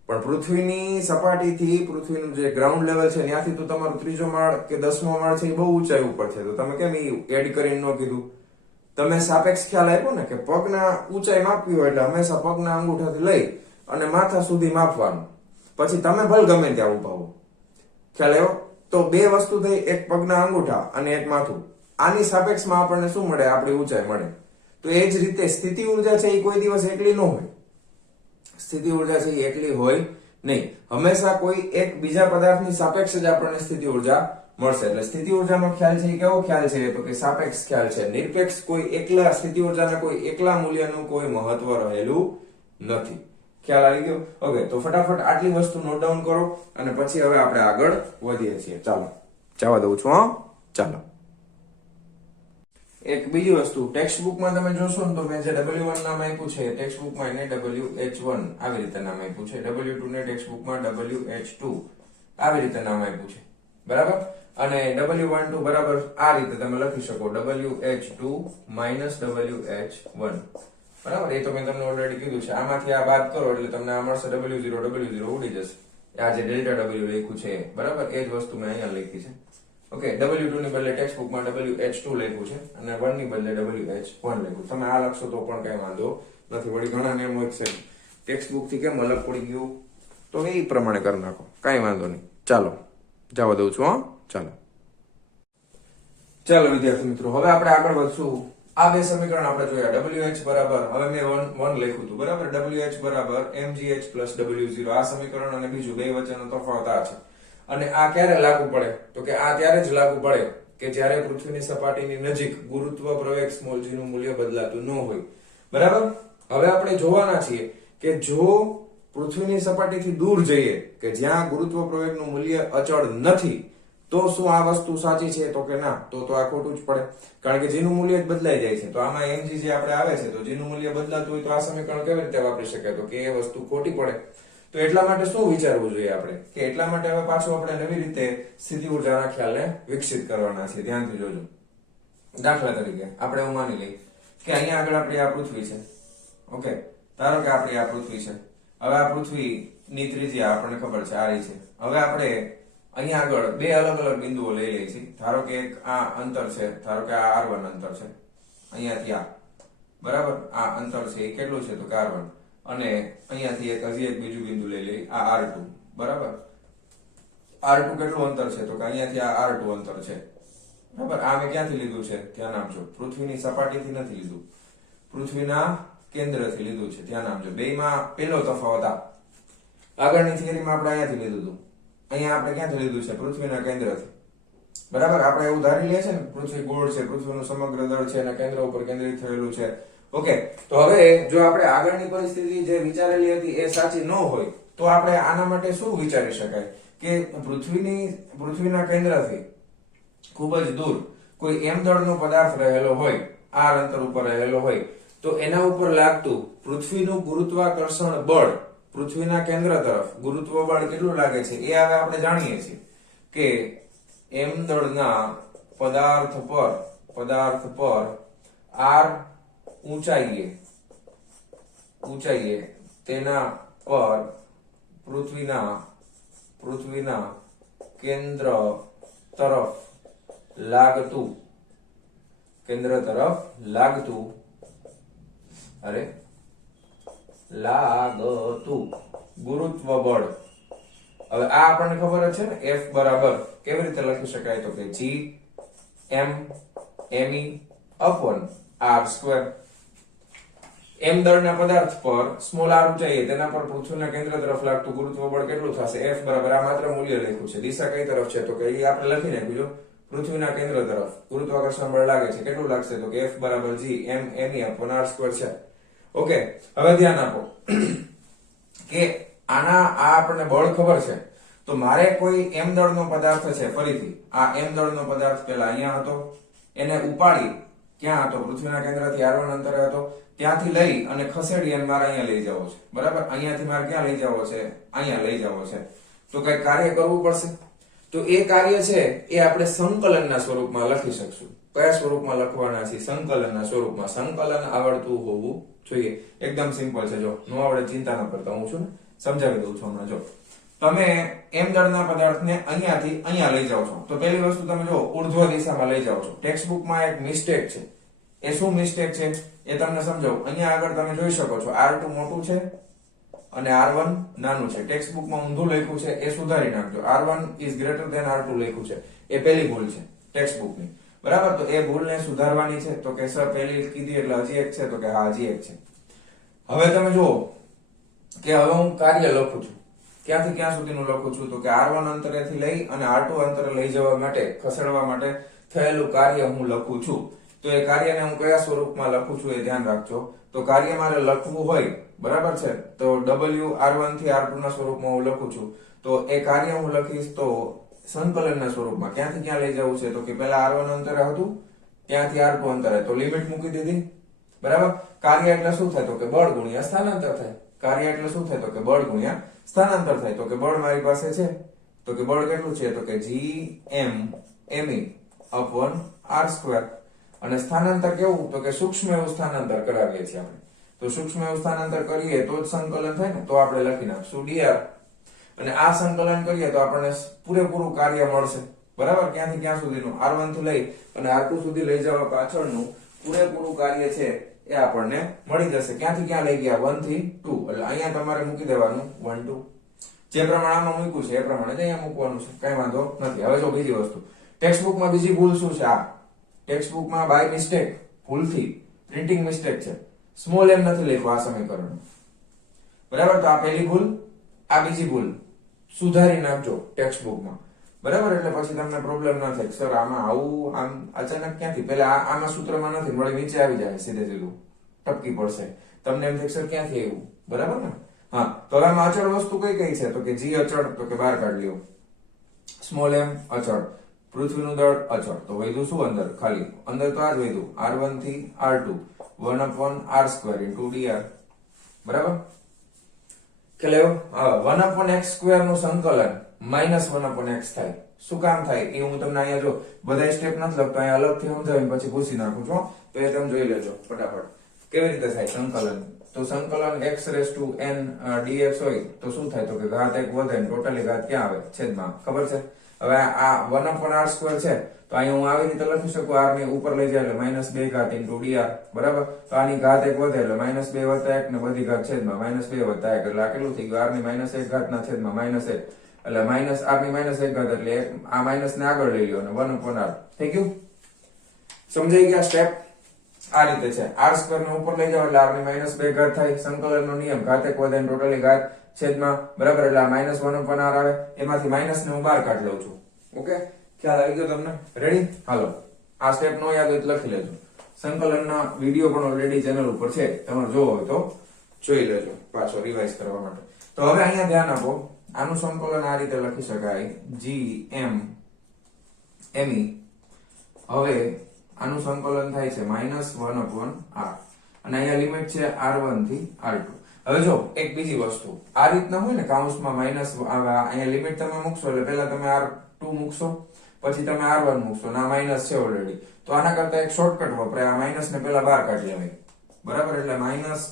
પણ પૃથ્વીની સપાટીથી, પૃથ્વીનું જે ગ્રાઉન્ડ લેવલ છે ત્યાંથી તો તમારો ત્રીજો માળ કે 10મો માળ છે એ બહુ ઊંચાઈ ઉપર છે. તો તમે કેમ એ એડ કરીને ન કીધું? તમે સાપેક્ષ ખ્યાલ આપ્યો ને કે પગના ઊંચાઈ માપવી હોય એટલે હંમેશા પગના અંગૂઠાથી લઈ અને માથા સુધી માપવાનું, પછી તમે ભલે ગમે ત્યાં ઉભા હો. ખ્યાલ આવ્યો? તો બે વસ્તુ થઈ, એક પગના અંગૂઠા અને એક માથું. આની સાપેક્ષમાં આપણને શું મળે? આપણી ઊંચાઈ મળે. તો એ જ રીતે સ્થિતિ ઊર્જા છે એ કોઈ દિવસ એકલી ન હોય. સ્થિતિ ઊર્જા છે એ એકલી હોય નહીં. હંમેશા કોઈ એક બીજા પદાર્થની સાપેક્ષ જ આપણને સ્થિતિ ઊર્જા મળશે. એટલે સ્થિતિ ઊર્જાનો ખ્યાલ છે એ કેવો ખ્યાલ છે? તો કે સાપેક્ષ ખ્યાલ છે. નિરપેક્ષ કોઈ એકલા સ્થિતિ ઊર્જાના કોઈ એકલા મૂલ્યનું કોઈ મહત્વ રહેલું નથી. ખ્યાલ આવી ગયો? ઓકે, તો ફટાફટ આટલી વસ્તુ નોટ ડાઉન કરો અને પછી હવે આપણે આગળ વધીએ છીએ. ચાલો જવા દઉં છું. ચાલો, એક બીજી વસ્તુ, ટેક્સ્ટ બુકમાં તમે જોશો ને તો મેં જે W1 નામ આપ્યું છે ટેક્સ્ટ બુકમાં એને WH1 આવી રીતે નામ આપ્યું છે, W2 ને ટેક્સ્ટ બુકમાં WH2 આવી રીતે નામ આપ્યું છે. બરાબર, અને W12 બરાબર આ રીતે તમે લખી શકો, WH2 માઇનસ WH1. બરાબર, એ તો મેં તમને ઓલરેડી કીધું છે. આમાંથી આ બાદ કરો એટલે તમને આ મળશે W0 ઉડી જશે. આ જે ડેલ્ટા W લખ્યું છે બરાબર, એ જ વસ્તુ મેં અહીંયા લખી છે. ઓકે, W2 ની બદલે ટેક્સ્ટ બુકમાં WH2 લખ્યું છે અને 1 ની બદલે WH1 લખ્યું. તમે આ લખશો તો પણ કઈ વાંધો નથી. વળી ઘણા ને એમ હોય છે ટેક્સ્ટ બુક થી કેમ અલગ પડી ગયું, તો એ પ્રમાણે કરી નાખો, કઈ વાંધો નહીં. ચાલો જવા દઉં છું. ચાલો વિદ્યાર્થી મિત્રો, હવે આપણે આગળ વધશું. આ બે સમીકરણ આપણે જોયા. WH બરાબર, હવે મેં 1 લખ્યું હતું બરાબર, WH બરાબર mgh પ્લસ W0. આ સમીકરણ અને બીજું બે વચ્ચેનો તફાવત આ છે. અને આ ક્યારે લાગુ પડે? તો કે આ ત્યારે જ લાગુ પડે કે જ્યારે પૃથ્વીની સપાટીની નજીક ગુરુત્વ પ્રવેગ સ્મોલ g નું મૂલ્ય બદલાતું ન હોય. બરાબર, હવે આપણે જોવાના છીએ કે જો પૃથ્વીની સપાટીથી દૂર જઈએ કે જ્યાં ગુરુત્વ પ્રવેગનું મૂલ્ય અચળ નથી, તો શું આ વસ્તુ સાચી છે? તો કે ના, તો આ ખોટું જ પડે, કારણ કે g નું મૂલ્ય જ બદલાઈ જાય છે. તો આમાં mg જે આપણે આવે છે, તો g નું મૂલ્ય બદલાતું હોય તો આ સમીકરણ કેવી રીતે વાપરી શકાય? તો કે એ વસ્તુ ખોટી પડે. તો એટલા માટે શું વિચારવું જોઈએ આપણે? કે એટલા માટે હવે પાછું આપણે નવી રીતે સ્થિતિ ઊર્જાના ખ્યાલને વિકસિત કરવાના છે. ધ્યાનથી જોજો. દાખલા તરીકે આપણે એવું માની લઈએ કે અહીંયા આગળ આપણી આ પૃથ્વી છે. ઓકે, ધારો કે આપણી આ પૃથ્વી છે. હવે આ પૃથ્વીની ત્રિજ્યા આપણને ખબર છે આ છે. હવે આપણે અહીંયા આગળ બે અલગ અલગ બિંદુઓ લઈ લઈએ છીએ. ધારો કે એક આ અંતર છે, ધારો કે આ R1 અંતર છે, અહીંયાથી આ બરાબર, આ અંતર છે એ કેટલું છે? તો કે R1. અને અહીંયાથી એક હજી એક બીજું બિંદુ લઈ લઈએ, આ R2 બરાબર. R2 કેટલું અંતર છે? તો કે અહીંયાથી આ R2 અંતર છે બરાબર. આ મેં ક્યાંથી લીધું છે? ધ્યાન આપજો, પૃથ્વીની સપાટીથી નથી લીધું, પૃથ્વીના કેન્દ્રથી લીધું છે. ધ્યાન આપજો. બેયમાં પેલો તફાવત આ. આગળની થિયરીમાં આપણે અહીંયાથી લીધું હતું. અહીંયા આપણે ક્યાંથી લીધું છે? પૃથ્વીના કેન્દ્રથી. બરાબર. આપણે એવું ધારી લઈએ છે ને પૃથ્વી ગોળ છે, પૃથ્વીનું સમગ્ર દળ છે એના કેન્દ્ર ઉપર કેન્દ્રિત થયેલું છે. ઓકે, તો હવે જો આપણે આગળની પરિસ્થિતિ જે વિચારેલી હતી એ સાચી ન હોય તો આપણે આના માટે શું વિચારી શકાય કે પૃથ્વીના કેન્દ્રથી ખૂબ જ દૂર કોઈ એમ દળનો પદાર્થ રહેલો હોય, r અંતર ઉપર રહેલો હોય, તો એના ઉપર લાગતું પૃથ્વીનું ગુરુત્વાકર્ષણ બળ પૃથ્વીના કેન્દ્ર તરફ ગુરુત્વ બળ કેટલું લાગે છે એ હવે આપણે જાણીએ છીએ કે એમ દળના પદાર્થ પર r ઊંચાઈએ તેના પર પૃથ્વીના કેન્દ્ર તરફ લાગતું ગુરુત્વ બળ. હવે આ આપણને ખબર જ છે ને F બરાબર કેવી રીતે લખી શકાય તો કે G M me upon r². એમ દળના પદાર્થ પર સ્મોલ r ઊંચાઈએ તેના પર પૃથ્વીના કેન્દ્ર તરફ લાગતું ગુરુત્વ બળ કેટલું થશે? F બરાબર આ માત્ર મૂલ્ય લખ્યું છે. દિશા કઈ તરફ છે તો કે એ આપણે લખી નાખ્યું જો પૃથ્વીના કેન્દ્ર તરફ ગુરુત્વાકર્ષણ બળ લાગે છે. કેટલું લાગશે તો કે F બરાબર G M me upon r² છે. ઓકે, હવે ધ્યાન આપો કે આ આપણને બળ ખબર છે તો મારે કોઈ એમ દળનો પદાર્થ છે, ફરીથી આ એમ દળનો પદાર્થ પેલા અહીંયા હતો, એને ઉપાડી ક્યાં હતો? પૃથ્વીના કેન્દ્રથી r1 અંતરે હતો, ત્યાંથી લઈ અને ખસેડી અને મારે અહીંયા લઈ જવો છે. બરાબર. અહીંયાથી મારે ક્યાં લઈ જવો છે? અહીંયા લઈ જવો છે. તો કઈ કાર્ય કરવું પડશે. તો એ કાર્ય છે એ આપણે સંકલનના સ્વરૂપમાં લખી શકશું. કયા સ્વરૂપમાં લખવાના છે? સંકલનના સ્વરૂપમાં. સંકલન આવડતું હોવું જોઈએ. એકદમ સિમ્પલ છે. જો ન આવડે ચિંતા ન કરતા, હું છું ને સમજાવી દઉં છું હમણાં. જો તમે એમ દળના પદાર્થને અહીંયાથી અહીંયા લઈ જાઓ છો તો પહેલી વસ્તુ તમે જો ઉર્ધ્વ દિશામાં લઈ જાઓ છો. ટેક્સ્ટબુકમાં એક મિસ્ટેક છે. એ શું મિસ્ટેક છે એ તમને સમજાવું. અહીંયા આગળ તમે જોઈ શકો છો r2 મોટું છે અને r1 નાનું છે. ટેક્સ્ટબુકમાં ઊંધું લખ્યું છે, એ સુધારી નાખજો. r1 is greater than r2 લખ્યું છે. એ પહેલી ભૂલ છે ટેક્સ્ટબુકની. બરાબર. તો એ ભૂલને સુધારવાની છે. તો કે સર પહેલી કીધી એટલે હજી એક છે તો કે હા હજી એક છે. હવે તમે જુઓ કે હવે હું કાર્ય લખું છું. ક્યાંથી ક્યાં સુધીનું લખું છું તો કે r1 અંતરેથી લઈ અને r2 અંતરે લઈ જવા માટે ખસેડવા માટે થયેલું કાર્ય હું લખું છું. તો એ કાર્યને હું કયા સ્વરૂપમાં લખું છું એ ધ્યાન રાખજો. તો કાર્ય મારે લખવું હોય, બરાબર છે, તો w r1 થી r2 ના સ્વરૂપમાં હું લખું છું. તો એ કાર્ય હું લખીશ તો સંકલનના સ્વરૂપમાં. ક્યાંથી ક્યાં લઈ જવું છે તો કે પહેલા r1 અંતરે હતું, ત્યાંથી r2 અંતરે, તો લિમિટ મૂકી દીધી. બરાબર. કાર્ય એટલે શું થાય તો કે બળ ગુણ્યા સ્થાનાંતર થાય. કાર્ય એટલે શું થાય તો કે બળ ગુણ્યા સ્થાનાંતર થાય. તો કે બળ મારી પાસે છે તો કે બળ કેટલું છે તો કે G M me upon r². અને સ્થાનાંતર કેવું તો કે સૂક્ષ્મ એવું સ્થાનાંતર કરાવીએ છીએ આપણે. તો સૂક્ષ્મ એવું સ્થાનાંતર કરીએ તો જ સંકલન થાય ને. તો આપણે લખી નાખશું dr અને આ સંકલન કરીએ તો આપણને પૂરેપૂરું કાર્ય મળશે. બરાબર. ક્યાંથી ક્યાં સુધીનું? r1 થી લઈ અને r2 સુધી લઈ જવા પાછળનું પૂરેપૂરું કાર્ય છે એ આપણને મળી જશે. ક્યાંથી ક્યાં લઈ ગયા? 1 થી 2. એટલે અહીંયા તમારે મૂકી દેવાનું 1 2. જે પ્રમાણે આમાં મૂક્યું છે એ પ્રમાણે જ અહીંયા મૂકવાનું છે. કઈ વાંધો નથી. હવે જો બીજી વસ્તુ, ટેક્સ્ટબુકમાં બીજી ભૂલ શું છે? આ ટેક્સ્ટબુકમાં બાય મિસ્ટેક, ભૂલથી પ્રિન્ટિંગ મિસ્ટેક છે, સ્મોલ m નથી લખ્યું આ સમીકરણ. બરાબર. તો આ પહેલી ભૂલ, આ બીજી ભૂલ સુધારી નાખજો ટેક્સ્ટબુકમાં. બરાબર. એટલે પછી તમને પ્રોબ્લેમ ના થાય સર આમાં આવું આમ અચાનક ક્યાંથી? પેલા આમાં સૂત્રમાં નથી, વળી નીચે આવી જાય, સીધે સીધું ટપકી પડશે. તમને એમ થાય સર ક્યાંથી આવ્યું? બરાબર ને? હા. તો હવે આમાં અચળ વસ્તુ કઈ કઈ છે તો કે g અચળ, તો કે બહાર કાઢ લ્યો. સ્મોલ m અચળ, પૃથ્વીનું દળ અચળ. તો વધ્યું શું અંદર? ખાલી અંદર તો આ જ વધ્યું r1 થી r2 1/r² dr. બરાબર. કે 1/x² નું સંકલન -1/x થાય. શું કામ થાય એ હું તમને અહીંયા જો બધા સ્ટેપ નથી લખતો, અહીંયા અલગથી સમજાવીને પછી પૂછી નાખું છું. તો એ તમે જોઈ લેજો ફટાફટ કેવી રીતે થાય સંકલન. તો સંકલન x⁻n dx હોય તો શું થાય તો કે ઘાત 1 વધે ને ટોટલી ઘાત ક્યાં આવે? છેદમાં. ખબર છે? હવે આ 1/r² છે તો અહીંયા હું આવી રીતે લખી શકું, r ને ઉપર લઈ જાય એટલે -2 ઘાત dr. બરાબર. તો આની ઘાત 1 વધે એટલે -2 + 1 ને બધી ઘાત છેદમાં -2 + 1 એટલે આ કેટલું થઈ ગયું? r ની -1 ઘાત ના છેદમાં -1 એટલે r ની -1 ઘાત એટલે આ માઈનસ ને આગળ લઈ લ્યો અને 1/r થઈ ગયું. સમજાઈ ગયા સ્ટેપ? આ રીતે છે r સ્ક્વેર ને ઉપર લઈ જાવ એટલે r ની -2 ઘાત થાય સંકલન નો નિયમ ઘાતક વધે ને ટોટલી ઘાત છેદમાં બરાબર એટલે આ -1/r આવે એમાંથી માઈનસ ને હું બહાર કાઢી લઉં છું ઓકે ખ્યાલ આવી ગયો તમને રેડી હાલો આ સ્ટેપ નો યાદ હોય તો લખી લેજો સંકલનના વિડિયો પણ ઓલરેડી ચેનલ ઉપર છે તમે જોવો હોય તો જોઈ લેજો પાછો રિવાઇઝ કરવા માટે તો હવે અહીંયા ધ્યાન આપો આનું સંકલન આ રીતે લખી શકાય g m m e હવે આનું સંકલન થાય છે -1/r અને અહીંયા લિમિટ છે r1 થી r2 હવે જો એક બીજી વસ્તુ આ રીતના હોય ને કૌંસમાં માઈનસ અહીંયા લિમિટ તમે મૂકશો એટલે પહેલા તમે r2 મૂકશો પછી તમે r1 મૂકશો ના માઈનસ છે ઓલરેડી તો આના કરતા એક શોર્ટકટ વપરાય આ માઈનસ ને પહેલા બહાર કાઢી લેવાય બરાબર એટલે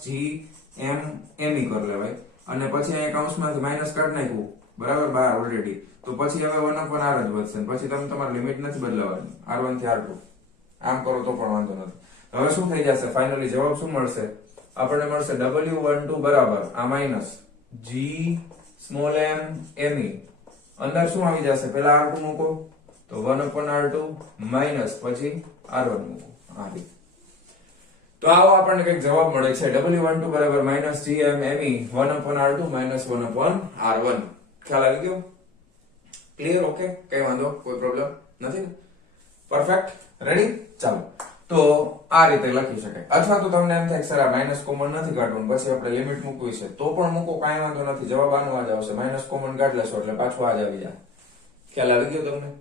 -g m m e કરી લેવાય અને પછી અહીંયા કૌંસમાંથી માઈનસ કાઢી નાખ્યું બરાબર બહાર ઓલરેડી તો પછી હવે 1/r જ વધશે પછી તમે તમારી લિમિટ નથી બદલાવાની r1 થી r2 આમ કરો તો પણ વાંધો નથી હવે શું થઈ જશે ફાઇનલી જવાબ શું મળશે આપણને મળશે w12 બરાબર આ minus g small m m e અંદર શું આવી જશે પહેલા r2 મૂકો તો 1/r2 માઈનસ પછી r1 મૂકો આ રીતે તો આવો આપણને કઈક જવાબ મળે છે w12 બરાબર -gm me 1/r2 1/r1 ખ્યાલ આવી ગયો ક્લિયર ઓકે કઈ વાંધો કોઈ પ્રોબ્લેમ નથી ને પરફેક્ટ રેડી ચાલો તો આ રીતે લખી શકાય અથવા તો તમને એમ થાય કે સર આ માઈનસ કોમન નથી કાઢવાનું પછી આપણે લિમિટ મૂકવી છે તો પણ મૂકો કાંઈ વાંધો નથી જવાબ આનો જ આવશે માઈનસ કોમન કાઢ લેશો એટલે પાછું આ જ આવી જાય ખ્યાલ આવી ગયો તમને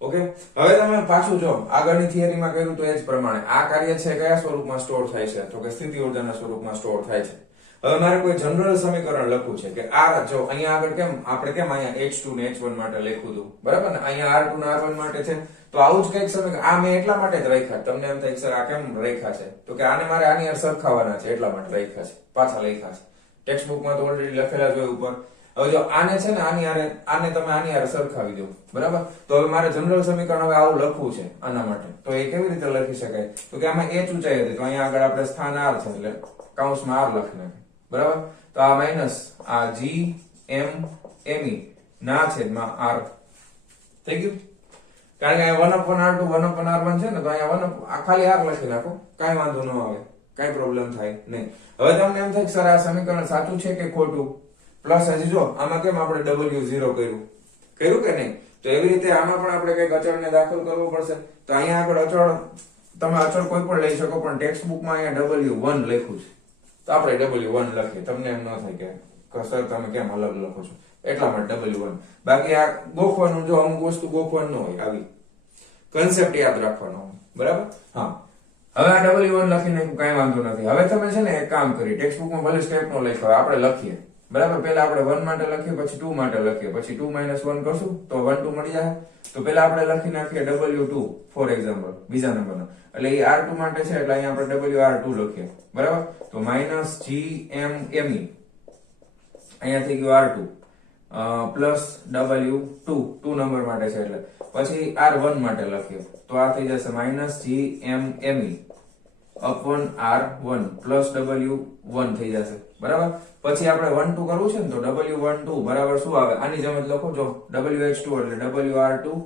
ઓકે હવે તમે પાછું જો આગળની થિયરીમાં કર્યું તો એ જ પ્રમાણે આ કાર્ય છે કયા સ્વરૂપમાં સ્ટોર થાય છે તો કે સ્થિતિ ઊર્જાના સ્વરૂપમાં સ્ટોર થાય છે હવે મારે કોઈ જનરલ સમીકરણ લખવું છે કે આ જો અહીંયા આગળ કેમ આપણે કેમ અહીંયા h2 ને h1 માટે લખ્યું હતું બરાબર ને અહીંયા r2 ને r1 માટે છે તો આવું જ કઈક સમીકરણ આ મેં એટલા માટે જ રાખ્યા તમને એમ થાય કે સર આ કેમ રાખ્યા છે તો કે આને મારે આની યાર સરખાવવાના છે એટલા માટે રાખ્યા છે પાછા લખ્યા છે ટેક્સ્ટ બુકમાં તો ઓલરેડી લખેલા જ હોય ઉપર હવે જો આને છે ને આની યારે આને તમે આની યારે સરખાવી દો બરાબર તો હવે મારે જનરલ સમીકરણ હવે આવું લખવું છે આના માટે તો એ કેવી રીતે લખી શકાય તો કે આમાં h ઊંચાઈ હતી તો અહીંયા આગળ આપણે સ્થાન r છે એટલે કૌંસમાં r લખી નાખીએ બરાબર તો આ માઈનસ આ g m m e ના છેદમાં r થઈ ગયું કારણ કે અહીંયા 1/r2 1/r1 છે ને તો અહીંયા ખાલી r લખી નાખો કાઈ વાંધો ન આવે કાઈ પ્રોબ્લેમ થાય નહીં હવે તમને એમ થાય કે સર આ સમીકરણ સાચું છે કે ખોટું પ્લસ હજી જો આમાં કેમ આપણે w0 કર્યું કે નહીં તો એવી રીતે આમાં પણ આપણે કઈક અચળને દાખલ કરવો પડશે તો અહીંયા આગળ અચળ તમે અચળ કોઈ પણ લઈ શકો પણ ટેક્સ્ટ બુકમાં અહીંયા w1 લખ્યું છે તો આપણે w1 લખીએ તમને એમ ન થાય કે સર તમે કેમ અલગ લખો છો એટલા માટે w1 બાકી આ ગોખવાનું જો અમુક વસ્તુ ગોખવાનું ન હોય આવી કન્સેપ્ટ યાદ રાખવાનો બરાબર હા હવે આ w1 લખીને કઈ વાંધો નથી હવે તમે છે ને એક કામ કરી ટેક્સ્ટ બુકમાં ભલે સ્ટેપ નો લખ્યો આપણે લખીએ બરાબર પહેલા આપણે 1 માટે લખીએ પછી 2 માટે લખીએ પછી 2 - 1 કરશું તો 1 2 મળી જાય તો પહેલા આપણે લખી નાખીએ w2 ફોર એક્ઝામ્પલ બીજા નંબરનો એટલે એ r2 માટે છે એટલે અહીંયા આપણે wr2 લખીએ બરાબર તો -gm me અહીંયા થઈ ગયું r2 પ્લસ w2 2 નંબર માટે છે એટલે પછી r1 માટે લખીએ તો આ થઈ જશે -gm me upon r1 plus w1 થઈ જશે બરાબર પછી આપણે 1 2 કરવું છે ને તો w12 બરાબર શું આવે આની જેમ જ લખો જો wh2 એટલે wr2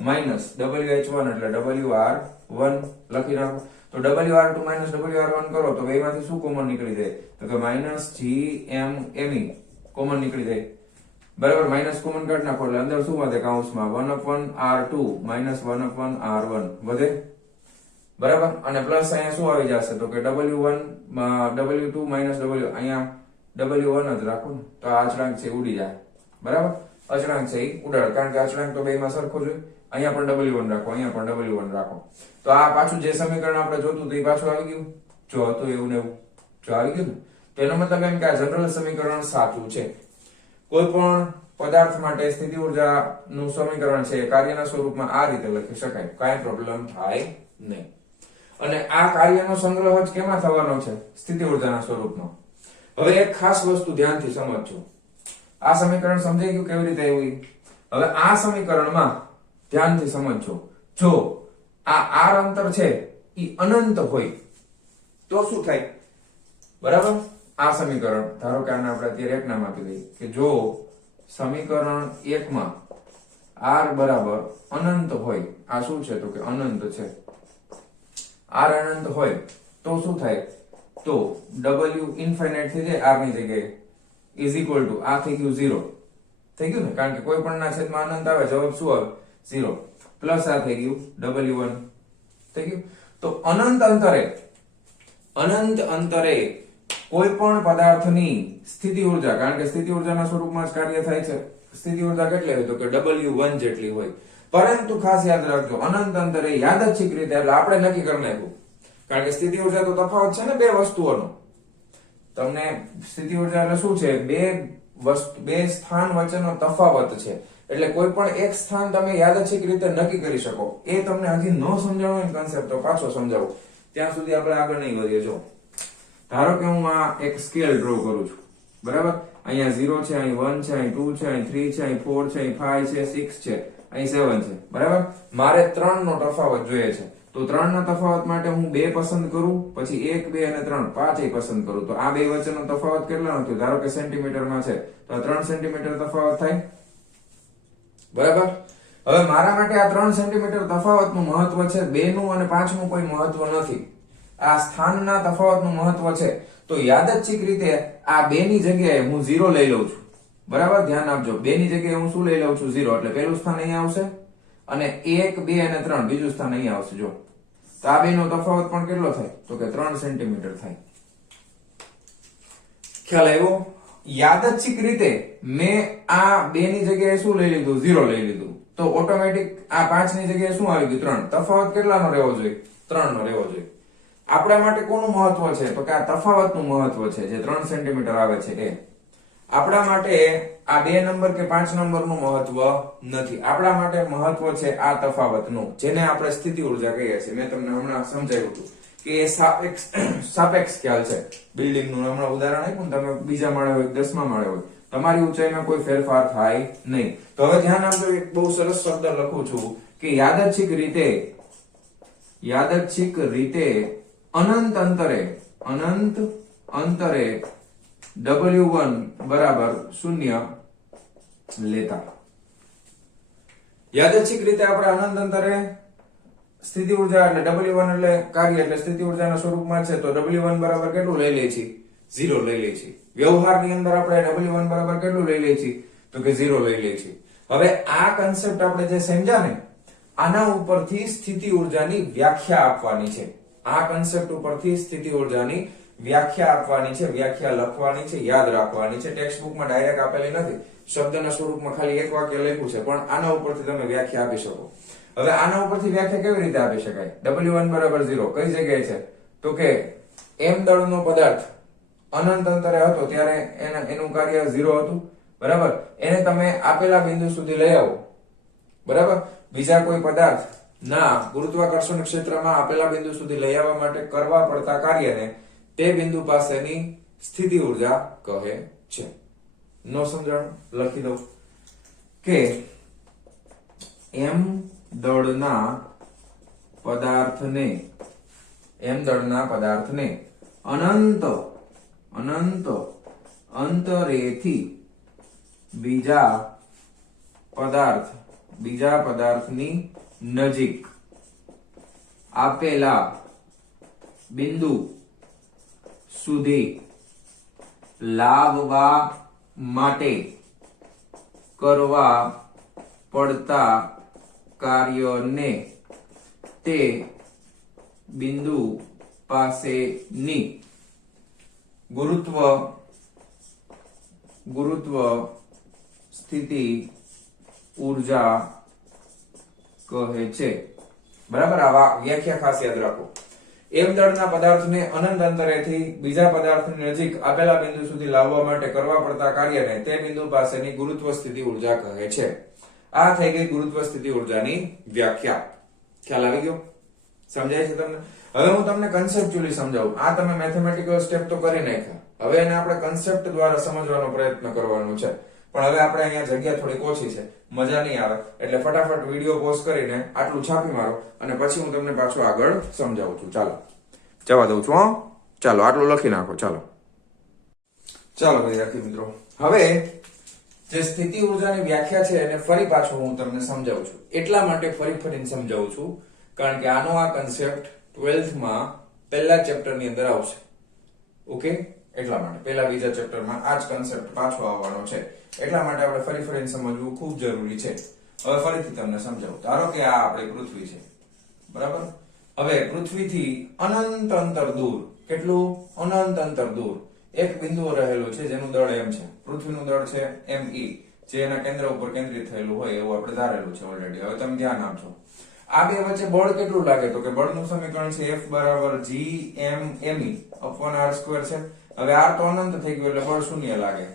માઈનસ wh1 એટલે wr1 લખી નાખો તો wr2 માઈનસ wr1 કરો તો બેમાંથી શું કોમન નીકળી જાય તો કે -gm me કોમન નીકળી જાય બરાબર માઈનસ કોમન કાઢી નાખો એટલે અંદર શું વધે કૌંસમાં 1/r2 1/r1 વધે બરાબર અને પ્લસ અહીંયા શું આવી જશે તો કે w1 w2 w અહીંયા w1 જ રાખો ને તો આ અચળાંક છે ઉડી જાય બરાબર અચળાંક છે ઉડાડ કારણ કે અચળાંક તો બેમાં સરખો જ હોય અહીંયા પણ w1 રાખો અહીંયા પણ w1 રાખો તો આ પાછું જે સમીકરણ આપણે જોતું તો એ પાછું આવી ગયું જો હતું એવું ને એવું જો આવી ગયું તો એનો મતલબ એમ કે આ જનરલ સમીકરણ સાચું છે કોઈ પણ પદાર્થ માટે સ્થિતિ ઊર્જા નું સમીકરણ છે કાર્યના સ્વરૂપમાં આ રીતે લખી શકાય કાંઈ પ્રોબ્લેમ થાય નહીં અને આ કાર્યનો સંગ્રહ જ કેમાં થવાનો છે સ્થિતિ ઊર્જાના સ્વરૂપનો હવે એક ખાસ વસ્તુ ધ્યાનથી સમજજો આ સમીકરણ સમજાઈ ગયું કેવી રીતે આવ્યું હવે આ સમીકરણમાં ધ્યાનથી સમજજો જો આ r અંતર છે ઈ અનંત હોય તો શું થાય બરાબર આ સમીકરણ ધારો કે આને આપણે અત્યારે એક નામ આપી દઈએ કે જો સમીકરણ 1 માં r બરાબર અનંત હોય આ શું છે તો કે અનંત છે r અનંત હોય તો શું થાય, તો w ઇન્ફાઇનાઇટ થઈ જાય r ની જગ્યાએ, ઇઝ ઇક્વલ ટુ આ થઈ ગયું 0 થઈ ગયું ને, કારણ કે કોઈ પણ ના છેદમાં અનંત આવે જવાબ શું આવે 0, પ્લસ આ થઈ ગયું w1 થઈ ગયું. તો અનંત અંતરે કોઈ પણ પદાર્થની સ્થિતિ ઊર્જા, કારણ કે સ્થિતિ ઊર્જાના સ્વરૂપમાં જ કાર્ય થાય છે, સ્થિતિ ઊર્જા કેટલી હોય તો કે w1 જેટલી હોય. પરંતુ ખાસ યાદ રાખજો અનંત અંતરે યાદચ્છિક રીતે, એટલે આપણે નક્કી કરી નાખ્યું, કારણ કે સ્થિતિ ઊર્જા તો તફાવત છે ને બે વસ્તુઓનો. તમને સ્થિતિ ઊર્જા એટલે શું છે, બે સ્થાન વચ્ચેનો તફાવત છે. એટલે કોઈ પણ એક સ્થાન તમે યાદચ્છિક રીતે નક્કી કરી શકો. એ તમને હજી ન સમજાણો હોય કન્સેપ્ટ તો પાછો સમજાવું, ત્યાં સુધી આપણે આગળ નહીં વધીએ. જો ધારો કે હું આ એક સ્કેલ ડ્રો કરું છું, બરાબર, અહીંયા 0 છે, અહીં 1 છે, અહીં 2 છે, અહીં 3 છે, અહીં 4 છે, અહીં 5 છે, 6 છે, અહીં 7 છે, બરાબર. મારે 3 નો તફાવત જોઈએ છે, તો 3 ના તફાવત માટે હું 2 પસંદ કરું, પછી 1 2 અને 3 5 પસંદ કરું, તો આ બે વચ્ચેનો તફાવત કેટલાનો થયો, ધારો કે સેન્ટીમીટરમાં છે તો આ 3 સેન્ટીમીટર તફાવત થાય, બરાબર. હવે મારા માટે આ 3 સેન્ટીમીટર તફાવતનું મહત્વ છે, 2 નું અને 5 નું કોઈ મહત્વ નથી, આ સ્થાનના તફાવતનું મહત્વ છે. તો યાદચ્છિક રીતે આ 2 ની જગ્યાએ હું 0 લઈ લઉં છું, બરાબર. ધ્યાન આપજો, 2 ની જગ્યાએ હું શું લઈ લઉં છું 0, એટલે પહેલું સ્થાન અહીંયા આવશે અને 1 2 અને 3 બીજું સ્થાન અહીંયા આવશે. જો તો આ બે નો તફાવત પણ કેટલો થાય તો કે 3 સેન્ટીમીટર થાય. ખ્યાલ આવ્યો? યાદચ્છિક રીતે મેં આ 2 ની જગ્યાએ શું લઈ લીધું 0 લઈ લીધું, તો ઓટોમેટિક આ 5 ની જગ્યાએ શું આવી ગયું 3. તફાવત કેટલાનો રહેવો જોઈએ 3 નો રહેવો જોઈએ. આપણા માટે કોનું મહત્વ છે તો કે આ તફાવતનું મહત્વ છે, જે 3 સેન્ટીમીટર આવે છે એ. આપણા માટે આ 2 નંબર કે 5 નંબરનું મહત્વ નથી, આપણા માટે મહત્વ છે આ તફાવતનું, જેને આપણે સ્થિતિ ઊર્જા કહીએ છીએ. મેં તમને હમણાં સમજાવ્યું હતું કે એ સાપેક્ષ ખ્યાલ છે. બિલ્ડિંગનું હમણાં ઉદાહરણ આપ્યું ને, તમે બીજા માળે હોય 10મા માળે હોય, તમારી ઊંચાઈમાં કોઈ ફેરફાર થાય નહીં. તો હવે ધ્યાન આપજો, એક બહુ સરસ શબ્દ લખું છું કે યાદચ્છિક રીતે અનંત અંતરે w1 બરાબર 0 લેતા. યાદચ્છિક રીતે આપણે અનંત અંતરે સ્થિતિ ઊર્જા એટલે w1 એટલે કાર્ય એટલે સ્થિતિ ઊર્જાના સ્વરૂપમાં છે, તો w1 બરાબર કેટલું લઈ લઈએ છીએ 0 લઈ લઈએ છીએ. વ્યવહારની અંદર આપણે w1 બરાબર કેટલું લઈ લઈએ છીએ તો કે 0 લઈ લઈએ છીએ. હવે આ કન્સેપ્ટ આપણે જે સમજ્યા ને, આના ઉપરથી સ્થિતિ ઊર્જાની વ્યાખ્યા આપવાની છે. આ કન્સેપ્ટ ઉપરથી સ્થિતિ ઊર્જાની વ્યાખ્યા આપવાની છે, વ્યાખ્યા લખવાની છે, યાદ રાખવાની છે. ટેક્સ્ટ બુકમાં ડાયરેક્ટ આપેલી નથી, શબ્દના સ્વરૂપમાં ખાલી એક વાક્ય લખ્યું છે, પણ આના ઉપરથી તમે વ્યાખ્યા આપી શકો. હવે આના ઉપરથી વ્યાખ્યા કેવી રીતે આપી શકાય? w1 બરાબર 0 કઈ જગ્યાએ છે તો કે m દળનો પદાર્થ અનંત અંતરે હતો ત્યારે એનું કાર્ય 0 હતું, બરાબર. એને તમે આપેલા બિંદુ સુધી લઈ આવો, બરાબર. બીજા કોઈ પદાર્થ ના ગુરુત્વાકર્ષણ ક્ષેત્રમાં આપેલા બિંદુ સુધી લઈ આવવા માટે કરવા પડતા કાર્યને તે બિંદુ પાસેની સ્થિતિ ઊર્જા કહે છે. નો સમજણ? લખી દઉં કે m દળના પદાર્થને અનંત અંતરેથી બીજા પદાર્થની નજીક આપેલા બિંદુ સુધી લાવવા માટે કરવા પડતા કાર્યને તે બિંદુ પાસેની ગુરુત્વ સ્થિતિ ઊર્જા કહે છે, બરાબર. આ વ્યાખ્યા ખાસ યાદ રાખો. m દળના પદાર્થને અનંત અંતરેથી બીજા પદાર્થની નજીક આપેલા બિંદુ સુધી લાવવા માટે કરવા પડતા કાર્યને તે બિંદુ પાસેની ગુરુત્વ સ્થિતિ ઊર્જા કહે છે. આ થઈ ગઈ ગુરુત્વ સ્થિતિ ઊર્જાની વ્યાખ્યા. ખ્યાલ આવી ગયો? સમજાય છે તમને? હવે હું તમને કન્સેપ્ચ્યુઅલી સમજાવું. આ તમે મેથેમેટિકલ સ્ટેપ તો કરી નાખ્યા, હવે એને આપણે કન્સેપ્ટ દ્વારા સમજવાનો પ્રયત્ન કરવાનો છે. પણ હવે આપણે અહીંયા જગ્યા થોડીક ઓછી છે, મજા નહીં આવે, એટલે ફટાફટ વિડીયો પોઝ કરીને આટલું છાપી મારો અને પછી હું તમને પાછું આગળ સમજાવું છું. ચાલો જવા દઉં છું. ચાલો આટલું લખી નાખો. ચાલો વિદ્યાર્થી મિત્રો, હવે જે સ્થિતિ ઊર્જાની વ્યાખ્યા છે એને ફરી પાછું હું તમને સમજાવું છું. એટલા માટે ફરીને સમજાવું છું કારણ કે આનો આ કન્સેપ્ટ 12th માં પહેલા ચેપ્ટર ની અંદર આવશે. ઓકે, એટલા માટે પહેલા બીજા ચેપ્ટરમાં આ જ કન્સેપ્ટ પાછો આવવાનો છે. એટલા માટે આપણે ફરી ફરીને સમજવું ખૂબ જરૂરી છે. હવે ફરીથી તમને સમજાવું. ધારો કે આ આપણી પૃથ્વી છે, બરાબર. હવે પૃથ્વીથી અનંત અંતર દૂર, કેટલું અનંત અંતર દૂર એક બિંદુ રહેલું છે જેનું દળ m છે. પૃથ્વીનું દળ છે me, જે એના કેન્દ્ર ઉપર કેન્દ્રિત થયેલું હોય એવું આપણે ધારેલું છે ઓલરેડી. હવે તમે ધ્યાન આપજો. આ બે વચ્ચે બળ કેટલું લાગે? તો કે બળનું સમીકરણ છે F બરાબર Gm_me upon r² છે. હવે r તો અનંત થઈ ગયું એટલે બળ શૂન્ય લાગે.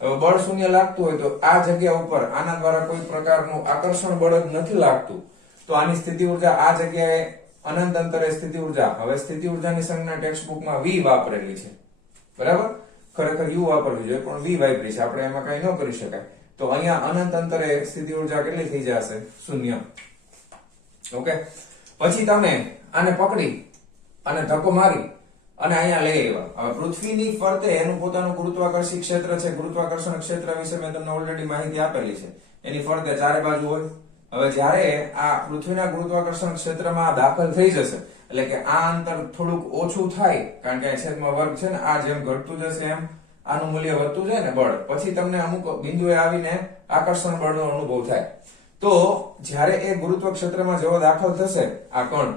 હવે બળ શૂન્ય લાગતું હોય તો આ જગ્યા ઉપર આના દ્વારા કોઈ પ્રકારનું આકર્ષણ બળ જ નથી લાગતું, તો આની સ્થિતિ ઊર્જા આ જગ્યાએ અનંત અંતરે સ્થિતિ ઊર્જા. હવે સ્થિતિ ઊર્જાની સંજ્ઞા ટેક્સ્ટ બુકમાં v વાપરેલી છે, બરાબર. ખરેખર u વાપરવી જોઈએ પણ v વાપરી છે, આપણે એમાં કઈ ન કરી શકાય. તો અહીંયા અનંત અંતરે સ્થિતિ ઊર્જા કેટલી થઈ જશે? શૂન્ય. ઓકે, પછી તમે આને પકડી અને ધક્કો મારી અને અહીંયા લઈ આવ્યા. હવે પૃથ્વીની ફરતે એનું પોતાનું ગુરુત્વાકર્ષી ક્ષેત્ર છે. ગુરુત્વાકર્ષણ ક્ષેત્ર વિશે મેં તમને ઓલરેડી માહિતી આપેલી છે. એની ફરતે ચારે બાજુ હોય. હવે જ્યારે આ પૃથ્વીના ગુરુત્વાકર્ષણ ક્ષેત્રમાં દાખલ થઈ જશે એટલે કે આ અંતર થોડુંક ઓછું થાય, કારણ કે છેદમાં વર્ગ છે ને, આ જેમ ઘટતું જશે એમ આનું મૂલ્ય વધતું જાય ને બળ, પછી તમને અમુક બિંદુએ આવીને આકર્ષણ બળનો અનુભવ થાય. તો જ્યારે એ ગુરુત્વ ક્ષેત્રમાં જેવો દાખલ થશે આ કણ,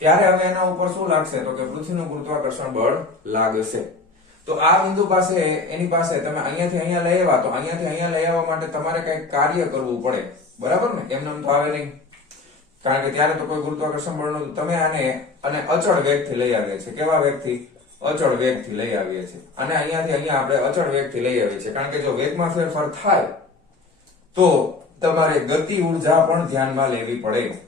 ત્યારે હવે એના ઉપર શું લાગશે? તો કે પૃથ્વીનું ગુરુત્વાકર્ષણ બળ લાગશે. તો આ બિંદુ પાસે એની પાસે તમે અહીંયાથી અહીંયા લઈ આવ્યા, તો અહીંયાથી અહીંયા લઈ આવવા માટે તમારે કઈક કાર્ય કરવું પડે, બરાબર ને? એમને તો આવે નહીં, કારણ કે ત્યારે તો કોઈ ગુરુત્વાકર્ષણ બળ નહોતું. તમે આને અને અચળ વેગથી લઈ આવીએ છીએ. કેવા વેગથી? અચળ વેગથી લઈ આવીએ છીએ. અને અહીંયાથી અહીંયા આપણે અચળ વેગથી લઈ આવીએ છીએ, કારણ કે જો વેગમાં ફેરફાર થાય તો તમારે ગતિ ઉર્જા પણ ધ્યાનમાં લેવી પડે.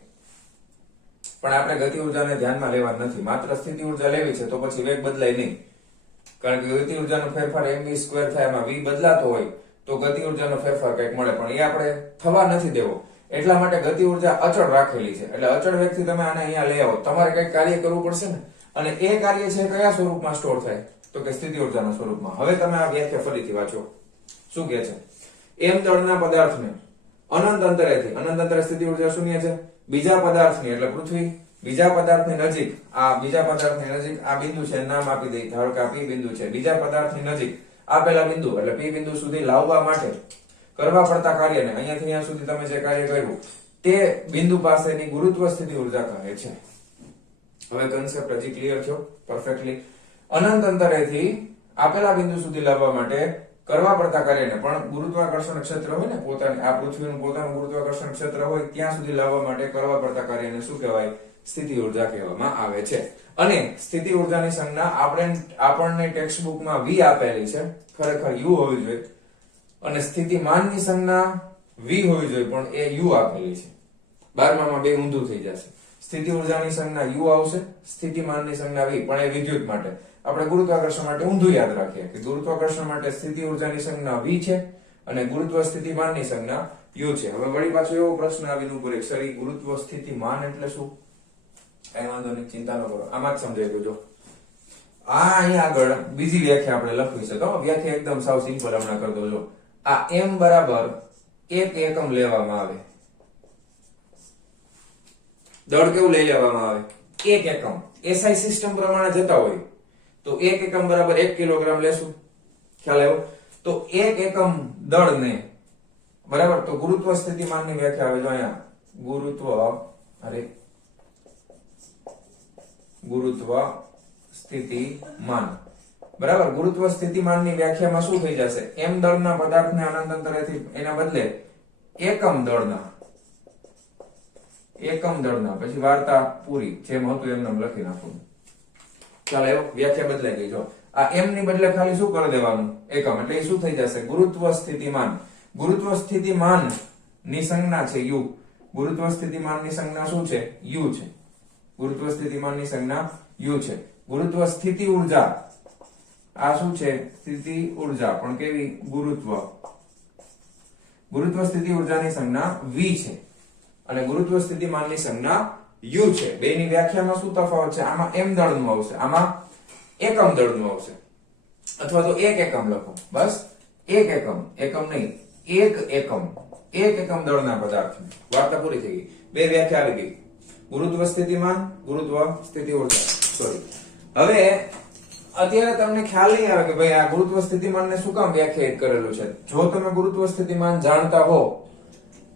પણ આપણે ગતિ ઉર્જાને ધ્યાનમાં લેવા નથી, માત્ર સ્થિતિ ઉર્જા લેવી છે. તો પછી વેગ બદલાય નહીં, કારણ કે ગતિ ઉર્જાનો ફેરફાર mv² થાય, એમાં v બદલાતો હોય તો ગતિ ઉર્જાનો ફેરફાર કંઈક મળે, પણ એ આપણે થવા નથી દેવો. એટલા માટે ગતિ ઉર્જા અચળ રાખેલી છે. એટલે અચળ વેગથી તમે આને અહીંયા લઈ આવો, તમારે કંઈક કાર્ય કરવું પડશે ને. અને એ કાર્ય છે કયા સ્વરૂપમાં સ્ટોર થાય? તો કે સ્થિતિ ઉર્જાના સ્વરૂપમાં. હવે તમે આ વ્યાખ્યા ફરીથી વાંચો. શું કહે છે? m દળના પદાર્થને અનંત અંતરેથી, અનંત અંતરે સ્થિતિ ઉર્જા શૂન્ય છે, બીજા પદાર્થની એટલે પૃથ્વી, બીજા પદાર્થની નજીક, આ બીજા પદાર્થની નજીક આ બિંદુ છે, નામ આપી દઈ. ધારો કે આ p બિંદુ છે. બીજા પદાર્થની નજીક આપેલા બિંદુ એટલે p બિંદુ સુધી લાવવા માટે કરવા પડતા કાર્યને, અહીંયાથી અહીંયા સુધી તમે જે કાર્ય કર્યું તે બિંદુ પાસેની ગુરુત્વ સ્થિતિ ઉર્જા કહે છે. હવે કન્સેપ્ટ હજી ક્લિયર થયો પરફેક્ટલી? અનંત અંતરેથી આપેલા બિંદુ સુધી લાવવા માટે કરવા પડતા કાર્યને, પણ ગુરુત્વાકર્ષણ ક્ષેત્ર હોય ને પોતાની, આ પૃથ્વીનું પોતાનું ગુરુત્વાકર્ષણ ક્ષેત્ર હોય ત્યાં સુધી લાવવા માટે કરવા પડતા કાર્યને શું કહેવાય? સ્થિતિ ઉર્જા કહેવામાં આવે છે. અને સ્થિતિ ઉર્જાની સંજ્ઞા આપણને ટેક્સ્ટ બુકમાં v આપેલી છે, ખરેખર u હોવી જોઈએ. અને સ્થિતિમાનની સંજ્ઞા v હોવી જોઈએ, પણ એ u આપેલી છે. 12માં બે ઊંધું થઈ જશે. સ્થિતિ ઉર્જાની સંજ્ઞા u આવશે, સ્થિતિમાનની સંજ્ઞા v, પણ એ વિદ્યુત માટે. આપણે ગુરુત્વાકર્ષણ માટે ઊંધું યાદ રાખીએ કે ગુરુત્વાકર્ષણ માટે સ્થિતિ ઉર્જાની સંજ્ઞા v છે અને ગુરુત્વ સ્થિતિમાનની સંજ્ઞા u છે. હવે વળી પાછો એવો પ્રશ્ન આવીને ઉપર, સરી ગુરુત્વ સ્થિતિમાન એટલે શું? કઈ વાંધો નહીં, ચિંતા ન કરો, આમાં જ સમજાઈ ગયું. જો આ અહીંયા આગળ બીજી વ્યાખ્યા આપણે લખવી છે, તો વ્યાખ્યા એકદમ સાવ સિમ્પલ હમણાં કરી દો. જો આ m બરાબર 1 એકમ લેવામાં આવે, દળ કેવું લઈ લેવામાં આવે? 1 એકમ. SI સિસ્ટમ પ્રમાણે જતા હોય તો 1 એકમ બરાબર 1 કિલોગ્રામ લેશું, ખ્યાલ આવ્યો? તો 1 એકમ દળને બરાબર, તો ગુરુત્વ સ્થિતિમાનની વ્યાખ્યા આવે. જો અહીંયા ગુરુત્વ સ્થિતિમાન, બરાબર. ગુરુત્વ સ્થિતિમાનની વ્યાખ્યામાં શું થઈ જશે? m દળના પદાર્થને અનંત અંતરેથી એના બદલે એકમ દળના પછી વાર્તા પૂરી, જેમ હતું એમ લખી નાખું. ચાલો એવો વ્યાખ્યા બદલાઈ ગઈ. જો આ m ની બદલે ખાલી શું કરી દેવાનું? એકમ. એટલે એ શું થઈ જશે? ગુરુત્વ સ્થિતિમાન. ગુરુત્વ સ્થિતિમાન ની સંજ્ઞા છે u. ગુરુત્વ સ્થિતિમાન ની સંજ્ઞા શું છે? u છે. ગુરુત્વ સ્થિતિમાન ની સંજ્ઞા u છે. ગુરુત્વ સ્થિતિ ઉર્જા આ શું છે? સ્થિતિ ઉર્જા, પણ કેવી? ગુરુત્વ સ્થિતિ ઉર્જાની સંજ્ઞા v છે અને ગુરુત્વ સ્થિતિમાનની સંજ્ઞા u છે. બેની વ્યાખ્યામાં શું તફાવત છે? આમાં m દળનું આવશે, આમાં એકમ દળનું આવશે. અથવા તો 1 એકમ લખો, બસ 1 એકમ, એકમ નહીં, 1 એકમ દળના પદાર્થ. વાર્તા પૂરી થઈ ગઈ. બે વ્યાખ્યા આવી ગઈ. ગુરુત્વ સ્થિતિમાન, ગુરુત્વ સ્થિતિ ઉર્જા. સોરી. હવે અત્યારે તમને ખ્યાલ નહીં આવે કે ભાઈ આ ગુરુત્વ સ્થિતિમાનને શું કામ વ્યાખ્યાયિત કરેલું છે. જો તમે ગુરુત્વ સ્થિતિમાન જાણતા હો,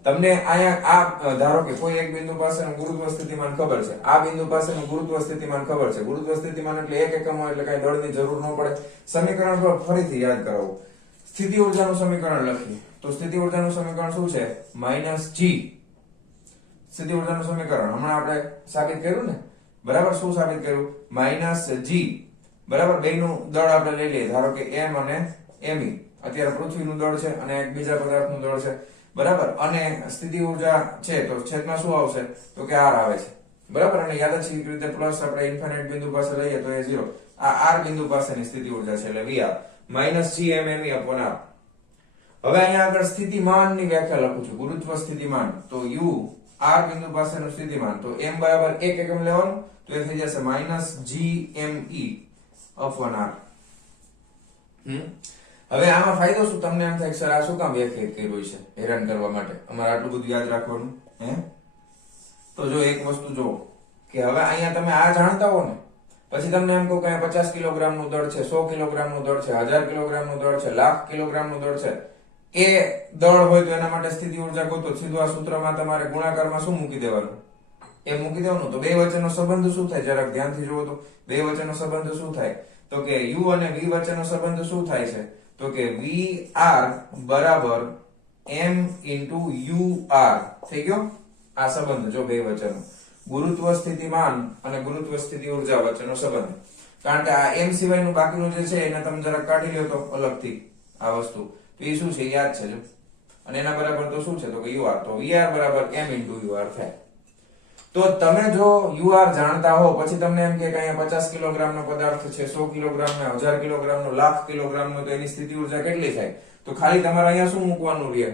તમને અહીંયા આ ધારો કે કોઈ એક બિંદુ પાસેનું ગુરુત્વ સ્થિતિમાન ખબર છે, આ બિંદુ પાસેનું ગુરુત્વ સ્થિતિમાન ખબર છે. ગુરુત્વ સ્થિતિમાન એટલે 1 એકમ હોય એટલે કઈ દળની જરૂર ન પડે. સમીકરણ પર ફરીથી યાદ કરાવું. સ્થિતિ ઉર્જાનું સમીકરણ લખીએ તો સ્થિતિ ઉર્જાનું સમીકરણ શું છે? -g. સ્થિતિ ઉર્જાનું સમીકરણ હમણાં આપણે સાબિત કર્યું ને, બરાબર? શું સાબિત કર્યું? -g બરાબર. બેયનું દળ આપણે લઈ લઈએ. ધારો કે m અને me. અત્યારે પૃથ્વીનું દળ છે અને એક બીજા પદાર્થનું દળ છે, બરાબર. અને સ્થિતિ ઉર્જા છે તો છેદમાં શું આવશે? તો કે r આવે છે, બરાબર. અને યાદચ્છિક રીતે પ્લસ આપણે ઇન્ફિનિટ બિંદુ પાસે લઈએ તો એ 0. આ r બિંદુ પાસેની સ્થિતિ ઉર્જા છે એટલે vr -gmme/r. હવે અહીંયા આગળ સ્થિતિમાનની વ્યાખ્યા લખું છું. ગુરુત્વ સ્થિતિમાન તો u r બિંદુ પાસેનું સ્થિતિમાન તો m બરાબર 1 એકમ લેવાનું તો એ થઈ જશે -gme/r. હવે આમાં ફાયદો શું? તમને એમ થાય કે સર આ શું કામ વ્યાખ્યાયિત કર્યું છે? હેરાન કરવા માટે અમારે આટલું બધું યાદ રાખવાનું હે? તો જો એક વસ્તુ જો કે હવે અહીંયા તમે આ જાણતા હો ને, પછી તમને એમ કહું કે 50 કિલોગ્રામનું દળ છે, 100 કિલોગ્રામનું દળ છે, 1000 કિલોગ્રામનું દળ છે, લાખ કિલોગ્રામનું દળ છે. એ દળ હોય તો એના માટે સ્થિતિ ઉર્જા ગોતો. સીધું આ સૂત્રમાં તમારે ગુણાકારમાં શું મૂકી દેવાનું? એ મૂકી દેવાનું. તો બે વચ્ચેનો સંબંધ શું થાય? જરાક ધ્યાનથી જુઓ તો બે વચ્ચેનો સંબંધ શું થાય? તો કે u અને v વચ્ચેનો સંબંધ શું થાય છે? તો કે vr બરાબર m ur થઈ ગયો. આ સંબંધ જો બે વચ્ચેનો ગુરુત્વ સ્થિતિમાન અને ગુરુત્વ સ્થિતિ ઉર્જા વચ્ચેનો સંબંધ. કારણ કે આ m સિવાયનું બાકીનું જે છે એને તમે જરાક કાઢી લ્યો તો અલગથી આ વસ્તુ તો એ શું છે? યાદ છે જો. અને એના બરાબર તો શું છે? તો કે ur. તો vr બરાબર m ur થાય. તો તમે જો ur જાણતા હો, પછી તમને એમ કે અહીંયા 50 કિલોગ્રામનો પદાર્થ છે, 100 કિલોગ્રામનો, 1000 કિલોગ્રામનો, લાખ કિલોગ્રામનો, તો એની સ્થિતિ ઉર્જા કેટલી થાય? તો ખાલી તમારે અહીંયા શું મૂકવાનું રહે?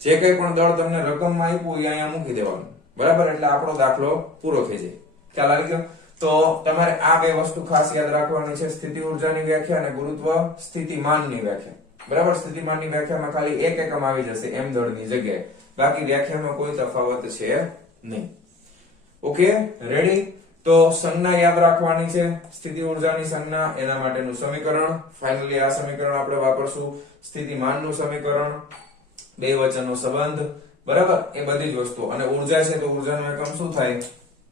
જે કંઈ પણ દળ તમને રકમમાં આપ્યું એ અહીંયા મૂકી દેવાનું, બરાબર. એટલે આપણો દાખલો પૂરો થઈ જાય. ખ્યાલ આવી ગયો? તો તમારે આ બે વસ્તુ ખાસ યાદ રાખવાની છે. સ્થિતિ ઉર્જાની વ્યાખ્યા અને ગુરુત્વ સ્થિતિમાનની વ્યાખ્યા, બરાબર. સ્થિતિમાનની વ્યાખ્યામાં ખાલી 1 એકમ આવી જશે m દળની જગ્યાએ, બાકી વ્યાખ્યામાં કોઈ તફાવત છે નહીં. Okay, ready? તો સંજ્ઞા યાદ રાખવાની છે. સ્થિતિ ઉર્જાની સંજ્ઞા, એના માટેનું સમીકરણ. ફાઇનલી આ સમીકરણ આપણે વાપરશું. સ્થિતિમાનનું સમીકરણ, બે વચ્ચેનો સંબંધ, બરાબર. એ બધી જ વસ્તુ. અને ઉર્જા છે તો ઉર્જાનો એકમ શું થાય?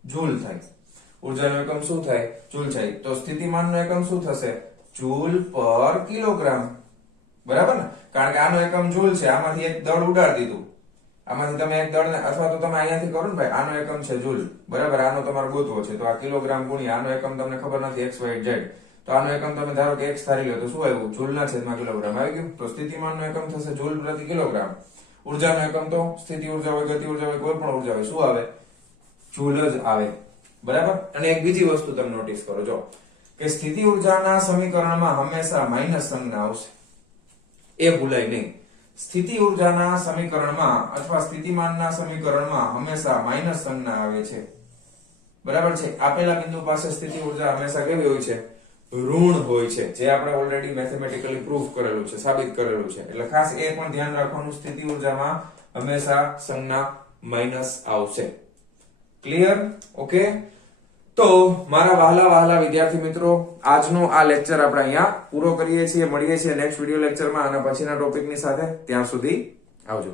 જૂલ થાય. ઉર્જાનો એકમ શું થાય? જૂલ થાય. તો સ્થિતિમાનનો એકમ શું થશે? જૂલ પર કિલોગ્રામ, બરાબર ને? કારણ કે આનો એકમ જૂલ છે. આમાંથી એક દળ ઉડાડી દીધું. આમાંથી તમે એક દળને, અથવા તો તમે અહીંયાથી કરો ને ભાઈ, આનો એકમ છે જૂલ, બરાબર. આનો તમારે ગોતવો છે તો આ કિલોગ્રામ ગુણ્યા આનો એકમ તમને ખબર નથી x y z, તો આનો એકમ તમે ધારો કે x ધારી લો તો શું આવ્યું? જૂલના છેદમાં કિલોગ્રામ આવી ગયું. તો સ્થિતિમાનનો એકમ થશે જૂલ પ્રતિ કિલોગ્રામ. ઉર્જાનો એકમ તો સ્થિતિ ઉર્જા હોય, ગતિ ઉર્જા હોય, કોઈ પણ ઉર્જા હોય, શું આવે? જૂલ જ આવે, બરાબર. અને એક બીજી વસ્તુ તમે નોટિસ કરો જો કે સ્થિતિ ઉર્જાના સમીકરણમાં હંમેશા માઇનસ સંજ્ઞા આવશે, એ ભૂલાય નહીં. સ્થિતિ ઉર્જાના સમીકરણમાં અથવા સ્થિતિમાનના સમીકરણમાં હંમેશા માઇનસ સંજ્ઞા આવે છે, બરાબર છે. આપેલા બિંદુ પાસે સ્થિતિ ઉર્જા હંમેશા કેવી હોય છે? ઋણ હોય છે, જે આપણે ઓલરેડી મેથેમેટિકલી પ્રૂફ કરેલું છે, સાબિત કરેલું છે. એટલે ખાસ એ પણ ધ્યાન રાખવાનું, સ્થિતિ ઉર્જામાં હંમેશા સંજ્ઞા માઇનસ આવશે. ક્લિયર? ઓકે. તો મારા વહાલા વિદ્યાર્થી મિત્રો, આજનો આ લેક્ચર આપણે અહીંયા પૂરો કરીએ છીએ. મળીએ છીએ નેક્સ્ટ વિડિયો લેક્ચરમાં અને પછીના ટોપિકની સાથે. ત્યાં સુધી આવજો.